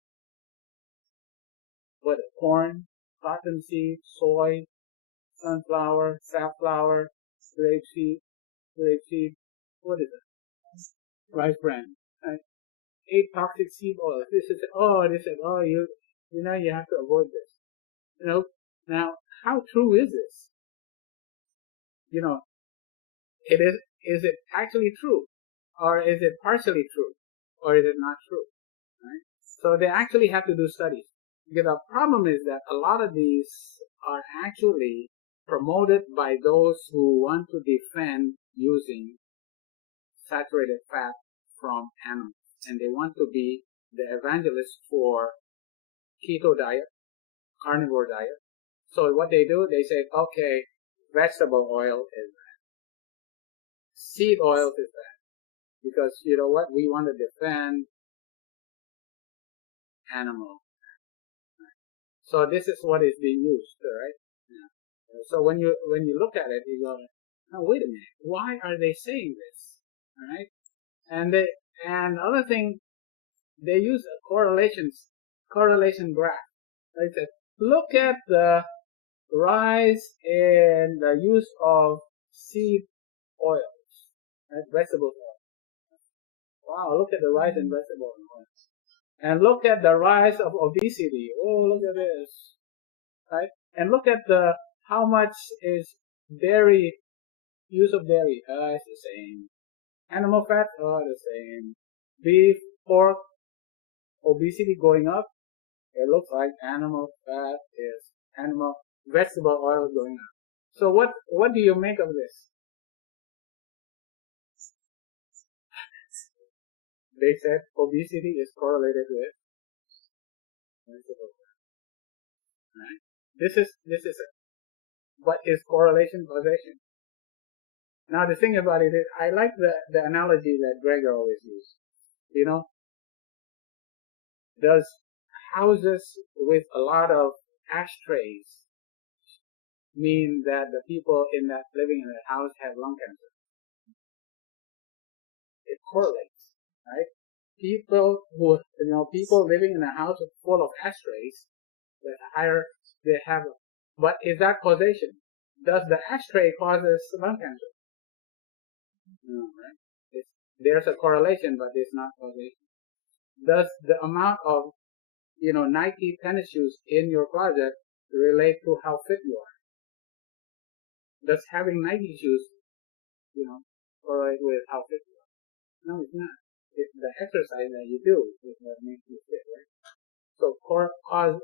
corn, cottonseed, soy, sunflower, safflower, grapeseed, what is it? Rice bran. 8 toxic seed oils. You know, you have to avoid this. You know, now, how true is this? You know, is it actually true? Or is it partially true? Or is it not true? Right? So they actually have to do studies. Because the problem is that a lot of these are actually promoted by those who want to defend using saturated fat from animals. And they want to be the evangelists for keto diet, carnivore diet. So what they do, they say, okay, vegetable oil is bad. Seed oil is bad. Because you know what? We want to defend animal. So this is what is being used, right? Yeah. So when you look at it, you go, oh, wait a minute, why are they saying this? All right? And other thing, they use a correlation graph. They said, look at the rise in the use of seed oils, right? Vegetable oil. Wow, look at the rise in vegetable oils. And look at the rise of obesity. Oh, look at this, right? And look at how much is use of dairy. It's the same. Animal fat, the same. Beef, pork, obesity going up. It looks like vegetable oil going up. So what do you make of this? They said obesity is correlated with vegetable oil. Right? This is what is correlation causation. Now the thing about it is, I like the analogy that Gregor always used. You know, does houses with a lot of ashtrays mean that the people living in that house have lung cancer? It correlates, right? People living in a house full of ashtrays, but is that causation? Does the ashtray causes lung cancer? No, right? There's a correlation, but it's not causation. Does the amount of, Nike tennis shoes in your closet relate to how fit you are? Does having Nike shoes, correlate with how fit you are? No, it's not. It's the exercise that you do is what makes you fit, right? So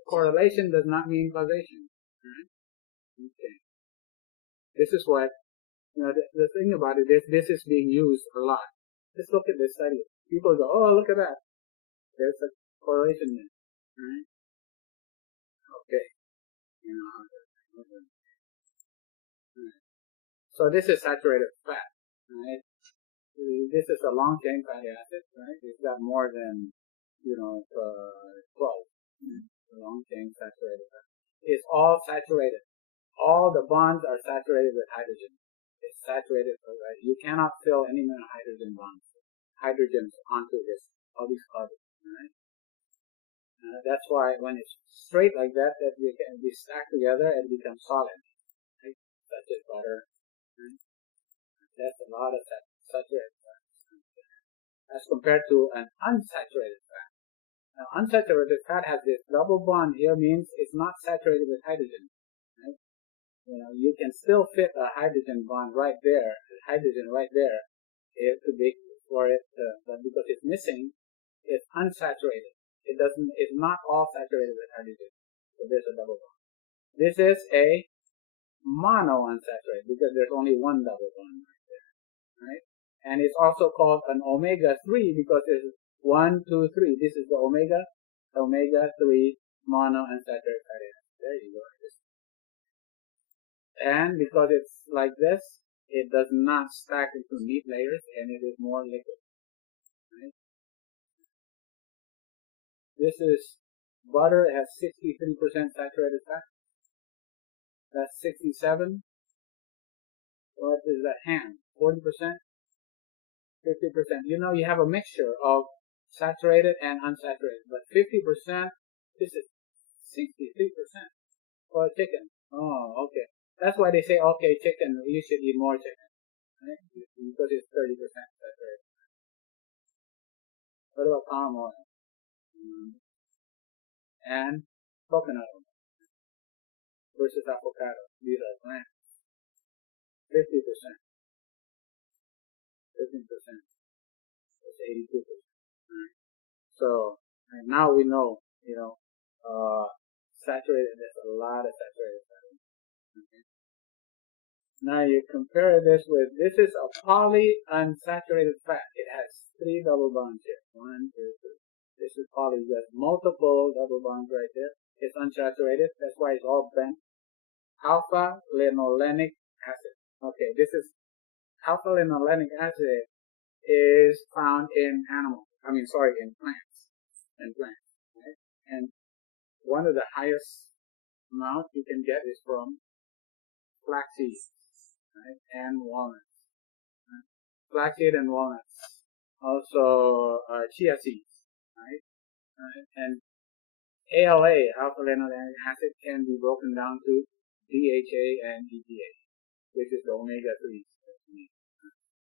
correlation does not mean causation. Right? Okay. This is what, the thing about it is this is being used a lot. Just look at this study. People go, oh, look at that. There's a correlation there. Right? Okay. So this is saturated fat. Right? This is a long chain fatty acid, right? It's got more than, 12. Long chain saturated fat. It's all saturated. All the bonds are saturated with hydrogen. It's saturated, right? You cannot fill any more hydrogens onto all these carbons, right? That's why when it's straight like that we can be stacked together and become solid, right? Such as butter, right? That's a lot of saturated fat as compared to an unsaturated fat. Now, unsaturated fat has this double bond here, means it's not saturated with hydrogen, right? You can still fit a hydrogen bond right there, but because it's missing, it's unsaturated. It's not all saturated with hydrogen. So there's a double bond. This is a monounsaturated because there's only one double bond right there, right? And it's also called an omega-3 because it's 1, 2, 3. This is the omega-3 monounsaturated fatty acid. There you go. And because it's like this, it does not stack into neat layers and it is more liquid. Right? This is butter. It has 63% saturated fat. That's 67. What is that? Ham, 40%, 50%. You have a mixture of saturated and unsaturated. But 50%, this is 63% for chicken. Oh, okay. That's why they say, okay, chicken, you should eat more chicken, right? Because it's 30% saturated. What about palm oil? And coconut oil versus avocado. These are plants. 50%, 15%, that's 82%. Right? So, and now we know, saturated, there's a lot of saturated fat. Okay? Now you compare this with, this is a polyunsaturated fat. It has 3 double bonds here. 1, 2, 3. This is poly, you have multiple double bonds right there. It's unsaturated, that's why it's all bent. Alpha linolenic acid. Okay, this is alpha linolenic acid is found in in plants. Right? And one of the highest amounts you can get is from flaxseed, right? And walnuts. Right? Flaxseed and walnuts. Also, chia seeds, right? And ALA, alpha linolenic acid, can be broken down to DHA and EPA, which is the omega-3s.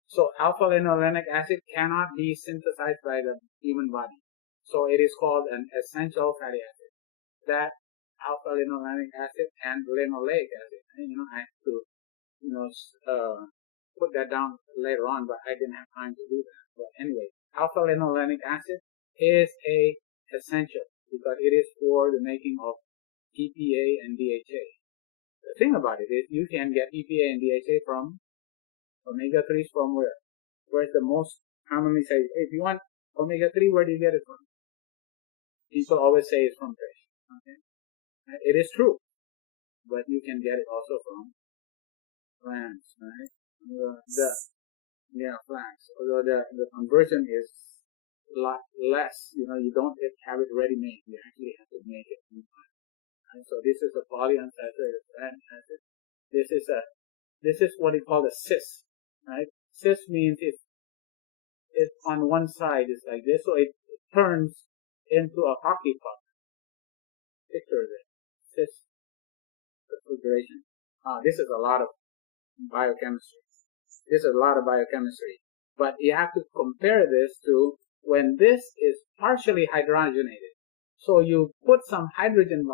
So alpha linolenic acid cannot be synthesized by the human body. So it is called an essential fatty acid. That alpha linolenic acid and linoleic acid. I have to, put that down later on, but I didn't have time to do that. But anyway, alpha linolenic acid is a essential because it is for the making of EPA and DHA. The thing about it is you can get EPA and DHA from omega-3s from where? Where's the most commonly say, hey, if you want omega-3, where do you get it from? People always say it's from fish. Okay? It is true, but you can get it also from plants, right? Flax. Although the conversion is a lot less, you don't have it ready-made. You actually have to make it. And so this is a polyunsaturated fatty acid. This is what they call a cis, right? Cis means it's on one side is like this, so it turns into a hockey puck. Picture it. Cis refrigeration. This is a lot of biochemistry. But you have to compare this to when this is partially hydrogenated. So you put some hydrogen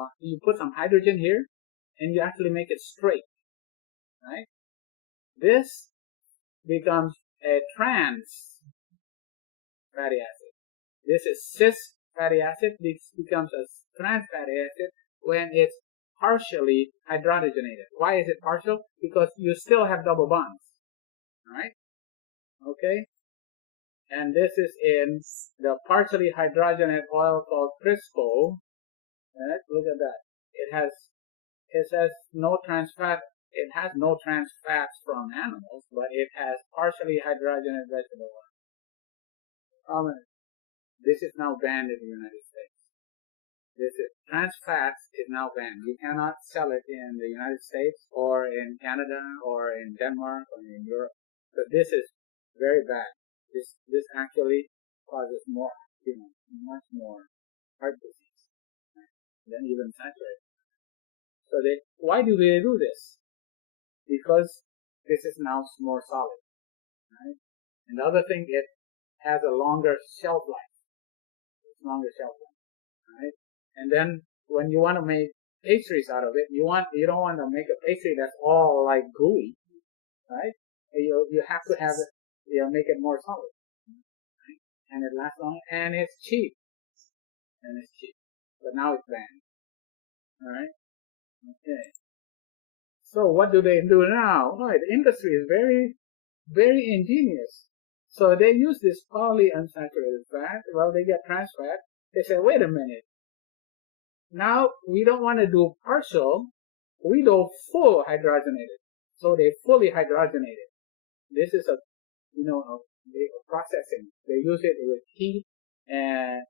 here, and you actually make it straight, right? This becomes a trans fatty acid. This is cis fatty acid. This becomes a trans fatty acid when it's partially hydrogenated. Why is it partial? Because you still have double bonds, right? Okay? And this is in the partially hydrogenated oil called Crisco. Right? Look at that. It says no trans fat. It has no trans fats from animals, but it has partially hydrogenated vegetable oil. This is now banned in the United States. Trans fats is now banned. You cannot sell it in the United States or in Canada or in Denmark or in Europe. So this is very bad. This actually causes more, much more heart disease than even saturated. So why do they do this? Because this is now more solid, right? And the other thing, it has a longer shelf life. Right? And then when you want to make pastries out of it, you don't want to make a pastry that's all like gooey, right? You have to have it, make it more solid, right? And it lasts long, and it's cheap. But now it's banned. All right? Okay. So what do they do now? The industry is very, very ingenious. So they use this polyunsaturated fat. Well, they get trans fat. They say, wait a minute. Now we don't want to do partial. We do full hydrogenated. So they fully hydrogenated. This is a processing. They use it with heat, and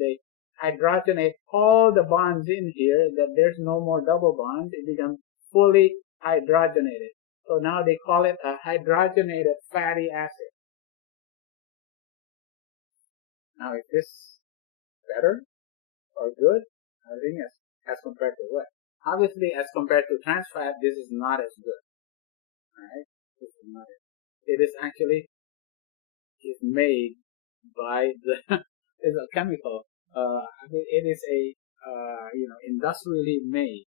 they hydrogenate all the bonds in here, that there's no more double bonds. It becomes fully hydrogenated. So now they call it a hydrogenated fatty acid. Now, is this better or good? I think as compared to what? Obviously, as compared to trans fat, this is not as good. Alright? This is not it. It is actually made by the is a chemical. I mean, it is a industrially made,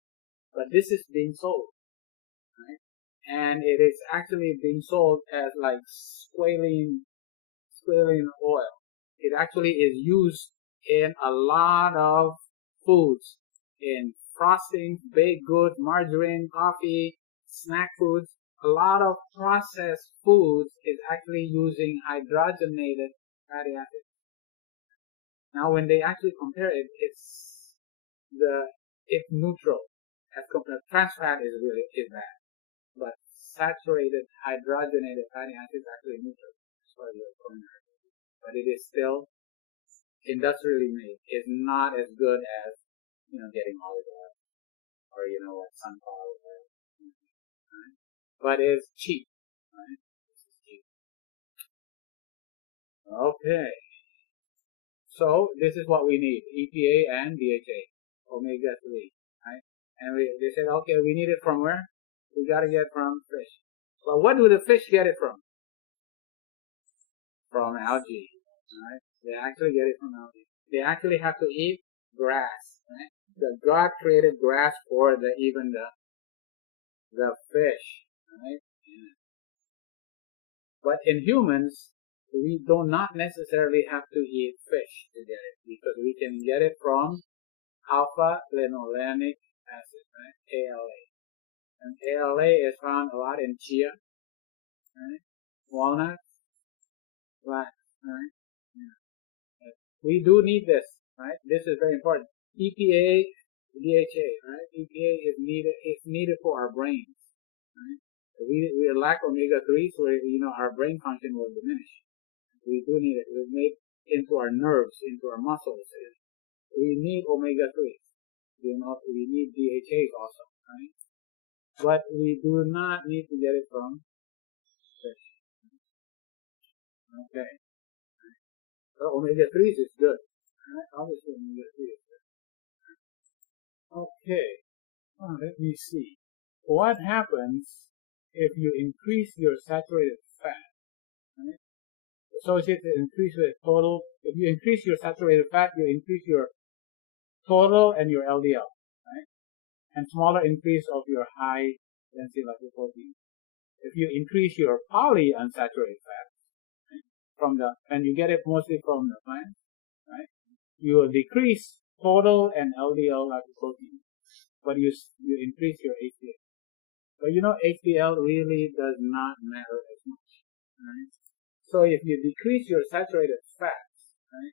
but this is being sold, right? And it is actually being sold as like squalene oil. It actually is used in a lot of foods, in frosting, baked goods, margarine, coffee, snack foods. A lot of processed foods is actually using hydrogenated fatty acids. Now, when they actually compare it, it's neutral as compared. Trans fat is bad, but saturated hydrogenated fatty acids is actually neutral as far as your coronary. But it is still industrially made. It's not as good as getting olive oil or sunflower oil, right? But it's cheap, right? This is cheap. Okay. So this is what we need: EPA and DHA, omega-3, right? And they said, okay, we need it from where? We got to get it from fish. But what do the fish get it from? From algae, right? They actually get it from algae. They actually have to eat grass, right? The God created grass for the fish, right? Yeah. But in humans, we do not necessarily have to eat fish to get it, because we can get it from alpha linolenic acid, right? ALA. And ALA is found a lot in chia, right? Walnuts, flax, right? Yeah. We do need this, right? This is very important. EPA, DHA, right? EPA is needed for our brains, right? We lack omega-3, so our brain function will diminish. We do need it. It's made into our nerves, into our muscles. We need omega-3s. We need DHAs also, right? But we do not need to get it from fish. Okay. So omega-3s is good. Right? Obviously, omega-3 is good. Okay. Well, let me see. What happens if you increase your saturated fat? Right? Associated increase with total. If you increase your saturated fat, you increase your total and your LDL, right? And smaller increase of your high density lipoprotein. If you increase your polyunsaturated fat, right, and you get it mostly from the plant, right? You will decrease total and LDL lipoprotein, but you increase your HDL. But HDL really does not matter as much, right? So if you decrease your saturated fats, right,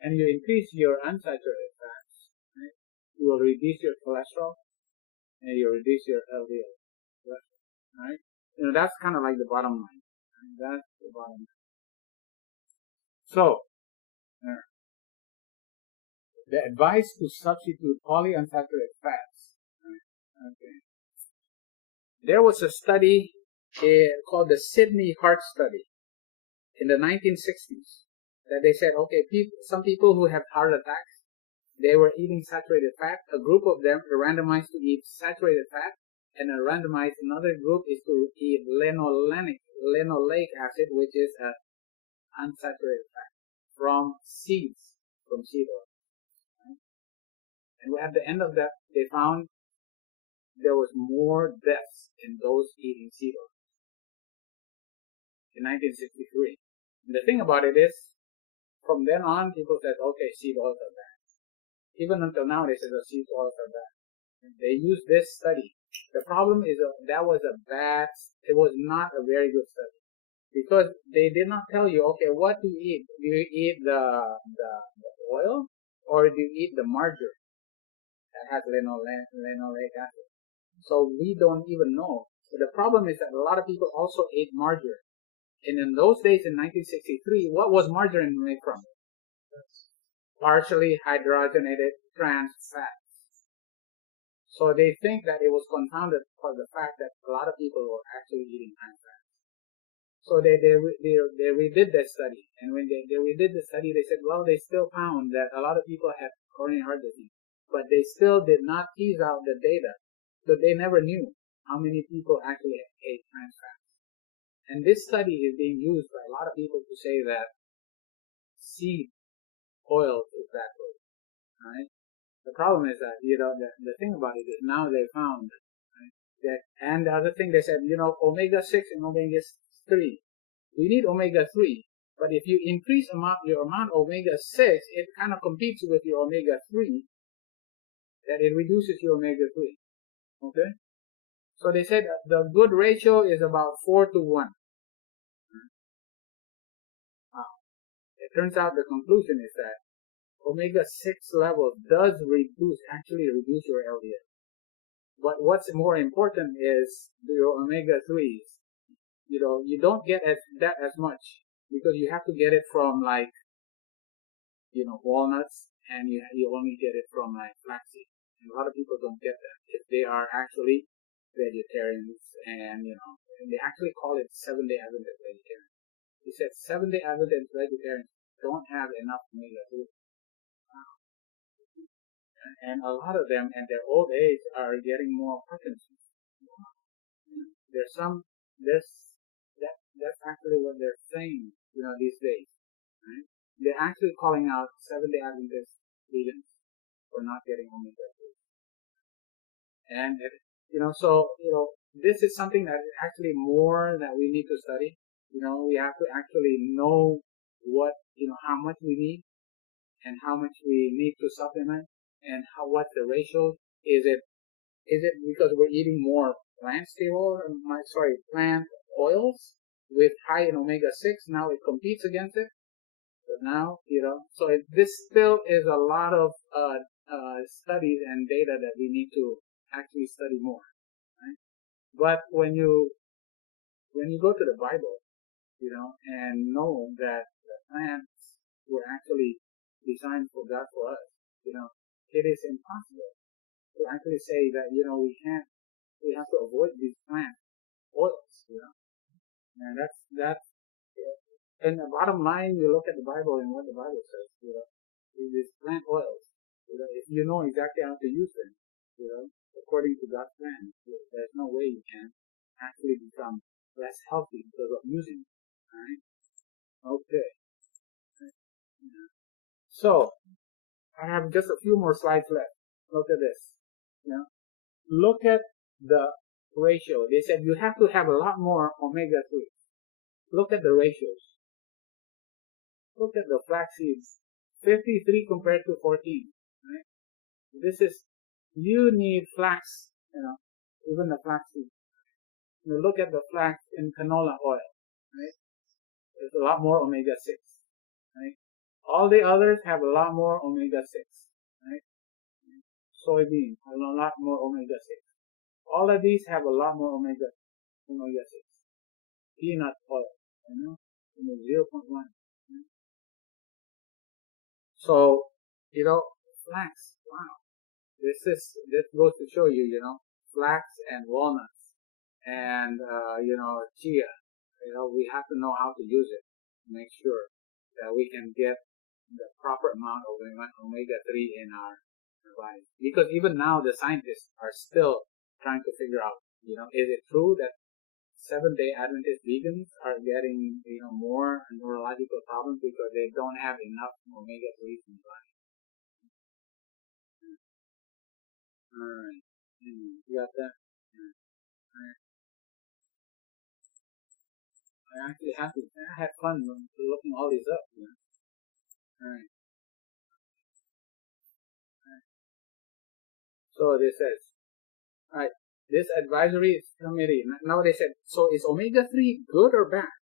and you increase your unsaturated fats, right, you will reduce your cholesterol and you reduce your LDL, right? That's kind of like the bottom line. Right? That's the bottom line. So, the advice to substitute polyunsaturated fats. Right? Okay. There was a study called the Sydney Heart Study in the 1960s that they said, okay, some people who have heart attacks, they were eating saturated fat. A group of them were randomized to eat saturated fat, and another group is to eat linoleic acid, which is a unsaturated fat from seed oil. Right? And at the end of that, they found there was more deaths in those eating seed oil in 1963. And the thing about it is, from then on, people said, okay, seed oils are bad. Even until now, they said the seed oils are bad. And they used this study. The problem is that it was not a very good study. Because they did not tell you, okay, what do you eat? Do you eat the oil, or do you eat the margarine that has linoleic acid? So we don't even know. So the problem is that a lot of people also ate margarine. And in those days, in 1963, what was margarine made from? Partially hydrogenated trans fats. So they think that it was confounded by the fact that a lot of people were actually eating trans fats. So they redid that study, and when they redid the study, they said, well, they still found that a lot of people had coronary heart disease, but they still did not tease out the data, so they never knew how many people actually ate trans fats. And this study is being used by a lot of people to say that seed oil is bad for you, right? The problem is that, the thing about it is now they found, right, that, and the other thing they said, omega-6 and omega-3, you need omega-3, but if you increase your amount of omega-6, it kind of competes with your omega-3, that it reduces your omega-3, okay? So they said the good ratio is about 4 to 1. It turns out the conclusion is that omega-6 level does actually reduce your LDL. But what's more important is your omega-3s. You don't get that as much because you have to get it from walnuts, and you only get it from flaxseed. And a lot of people don't get that if they are actually vegetarians, and they actually call it 7-day Adventist vegetarian. He said 7-day Adventist vegetarians don't have enough omega-3. And a lot of them at their old age are getting more Parkinson's. That's actually what they're saying, these days, right? They're actually calling out 7-day Adventist vegans for not getting omega-3. And, this is something that is actually more that we need to study. We have to actually know how much we need and how much we need to supplement, and what's the ratio. Is it because we're eating more plant oils with high in omega-6, now it competes against it? But now, this still is a lot of studies and data that we need to actually study more, right? But when you go to the Bible, and know that the plants were actually designed for God for us, it is impossible to actually say that, we have to avoid these plant oils, and that's, and the bottom line, you look at the Bible and what the Bible says, these plant oils, if you know exactly how to use them, according to God's plan, there's no way you can actually become less healthy because of using it, right? Okay. So, I have just a few more slides left. Look at this. Look at the ratio. They said you have to have a lot more omega-3. Look at the ratios. Look at the flax seeds. 53 compared to 14. Right? You need flax, even the flax seeds. Look at the flax in canola oil. Right? There's a lot more omega-6. Right? All the others have a lot more omega-6. Right? Soybean has a lot more omega-6. All of these have a lot more omega-6. Peanut oil, 0.1. Right? So, flax, wow. This goes to show you, flax and walnuts and, chia. We have to know how to use it to make sure that we can get the proper amount of omega-3 in our bodies. Because even now the scientists are still trying to figure out, is it true that 7-day Adventist vegans are getting, more neurological problems because they don't have enough omega-3 in the body? Alright. You got that? Yeah. Alright. I actually had fun looking all these up, Alright. So this says, alright, this advisory committee, now they said, so is omega-3 good or bad?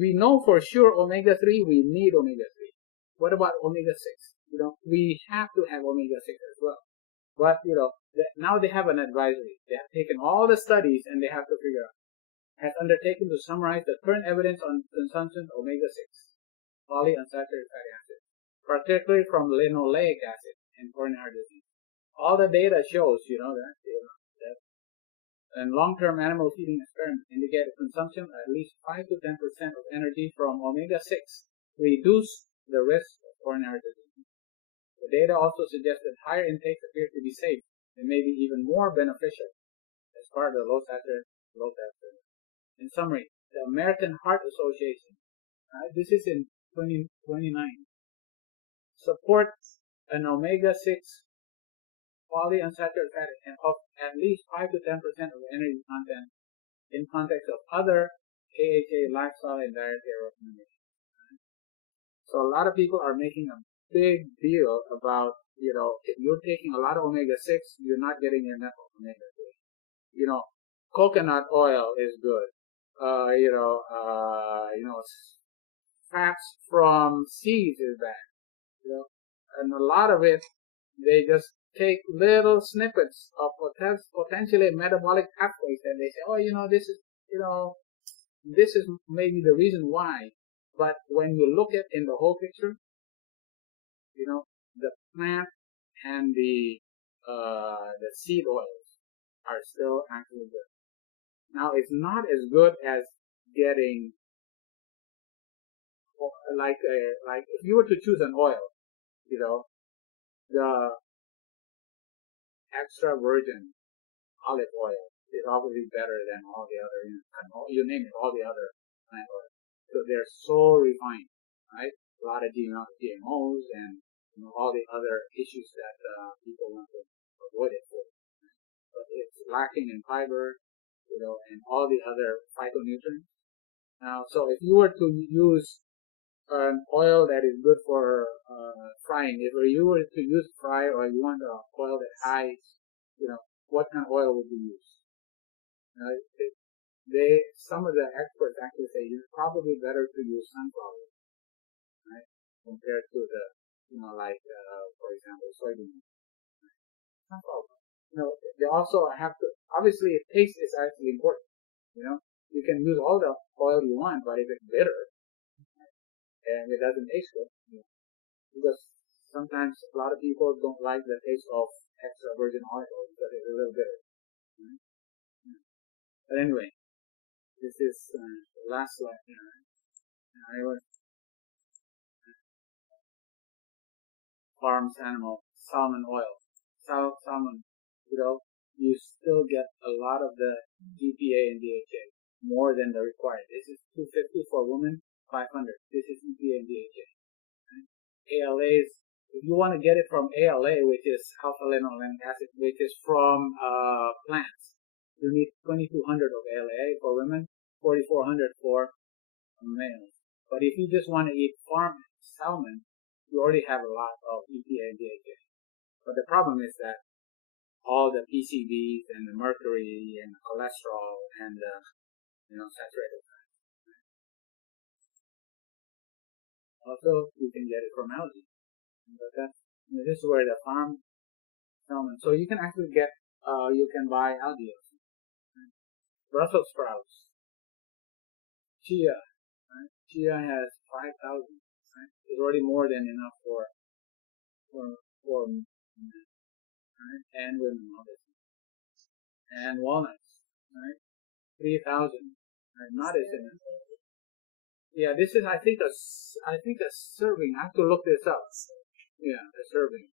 We know for sure omega-3, we need omega-3. What about omega-6? We have to have omega-6 as well. But, now they have an advisory. They have taken all the studies and they have to figure out. Has undertaken to summarize the current evidence on consumption of omega-6, polyunsaturated fatty acids, particularly from linoleic acid and coronary heart disease. All the data shows, that and long-term animal feeding experiments indicate a consumption of at least 5 to 10% of energy from omega-6 reduce the risk of coronary disease. The data also suggests that higher intakes appear to be safe and may be even more beneficial as part of the low saturated. In summary, the American Heart Association, this is in 2029, supports an omega-6 polyunsaturated fat of at least 5 to 10% of the energy content in context of other AHA lifestyle and dietary recommendations. So a lot of people are making a big deal about, if you're taking a lot of omega-6, you're not getting enough omega-3. Coconut oil is good. Fats from seeds is bad. And a lot of it, they just take little snippets of potentially metabolic pathways, and they say, this is maybe the reason why. But when you look at in the whole picture, the plant and the seed oils are still actually good. Now, it's not as good as getting, like if you were to choose an oil, the extra virgin olive oil is obviously better than all the other, you name it, all the other plant oils. So they're so refined, right? A lot of GMOs and all the other issues that people want to avoid it for. But it's lacking in fiber, and all the other phytonutrients. Now, so if you were to use an oil that is good for frying, if you were to use fry, or you want an oil that hides, what kind of oil would you use? Some of the experts actually say it's probably better to use sunflower, right, compared to the, for example, soybean. Sunflower. They also have to, obviously, taste is actually important. You can use all the oil you want, but if it's bitter, and it doesn't taste good, because sometimes a lot of people don't like the taste of extra virgin olive oil because it's a little bitter. But anyway, this is the last slide here. Farms animal salmon oil. Salmon, you still get a lot of the EPA and DHA, more than the required. This is 250 for women, 500. This is EPA and DHA. ALAs, if you want to get it from ALA, which is alpha linolenic acid, which is from plants, you need 2,200 of ALA for women, 4,400 for males. But if you just want to eat farm salmon, you already have a lot of EPA and DHA. But the problem is that all the PCBs and the mercury and the cholesterol and the saturated fat. Also, you can get it from algae. But this is where the farm salmon. So you can actually get, you can buy algae. Brussels sprouts, chia. Right? Chia has 5,000. Right? It's already more than enough for men, right? And women, obviously. And walnuts, right? 3,000. Right? Not as enough. Yeah, this is I think a serving. I have to look this up. Yeah, the serving.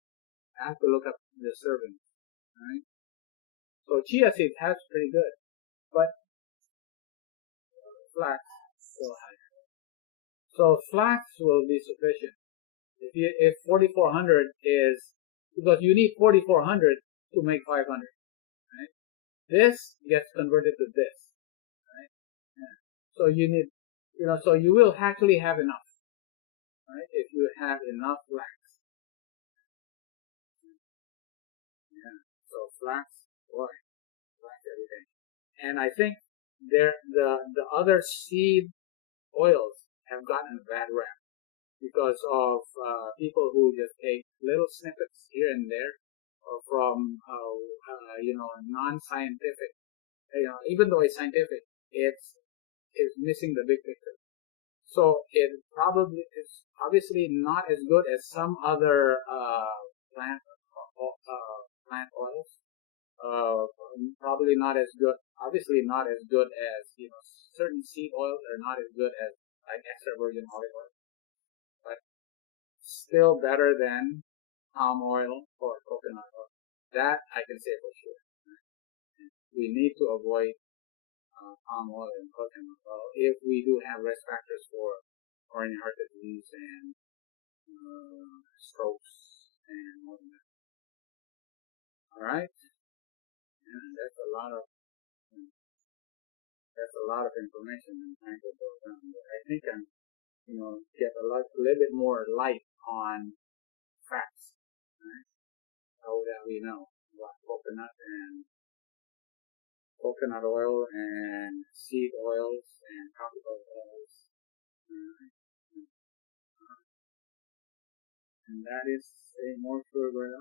I have to look up the serving. Right? So chia seeds has pretty good, but flax still higher. So flax will be sufficient. If 4,400 is, because you need 4,400 to make 500, right? This gets converted to this, right? Yeah. So you need, so you will actually have enough, right? If you have enough flax. Yeah. So flax every day. And I think the other seed oils have gotten a bad rap because of people who just take little snippets here and there from non-scientific. Even though it's scientific, it's missing the big picture. So it probably is obviously not as good as some other plant oils. Probably not as good. Obviously not as good as certain seed oils are not as good as like extra virgin olive oil, but still better than palm oil or coconut oil. That I can say for sure. We need to avoid palm oil and coconut oil if we do have risk factors for coronary heart disease and strokes and all that. All right, and that's a lot of information I'm trying to go down. But I think I'm get a little bit more light on facts, right? So that we know what coconut oil and seed oils and tropical oils, right? And that is a more sugar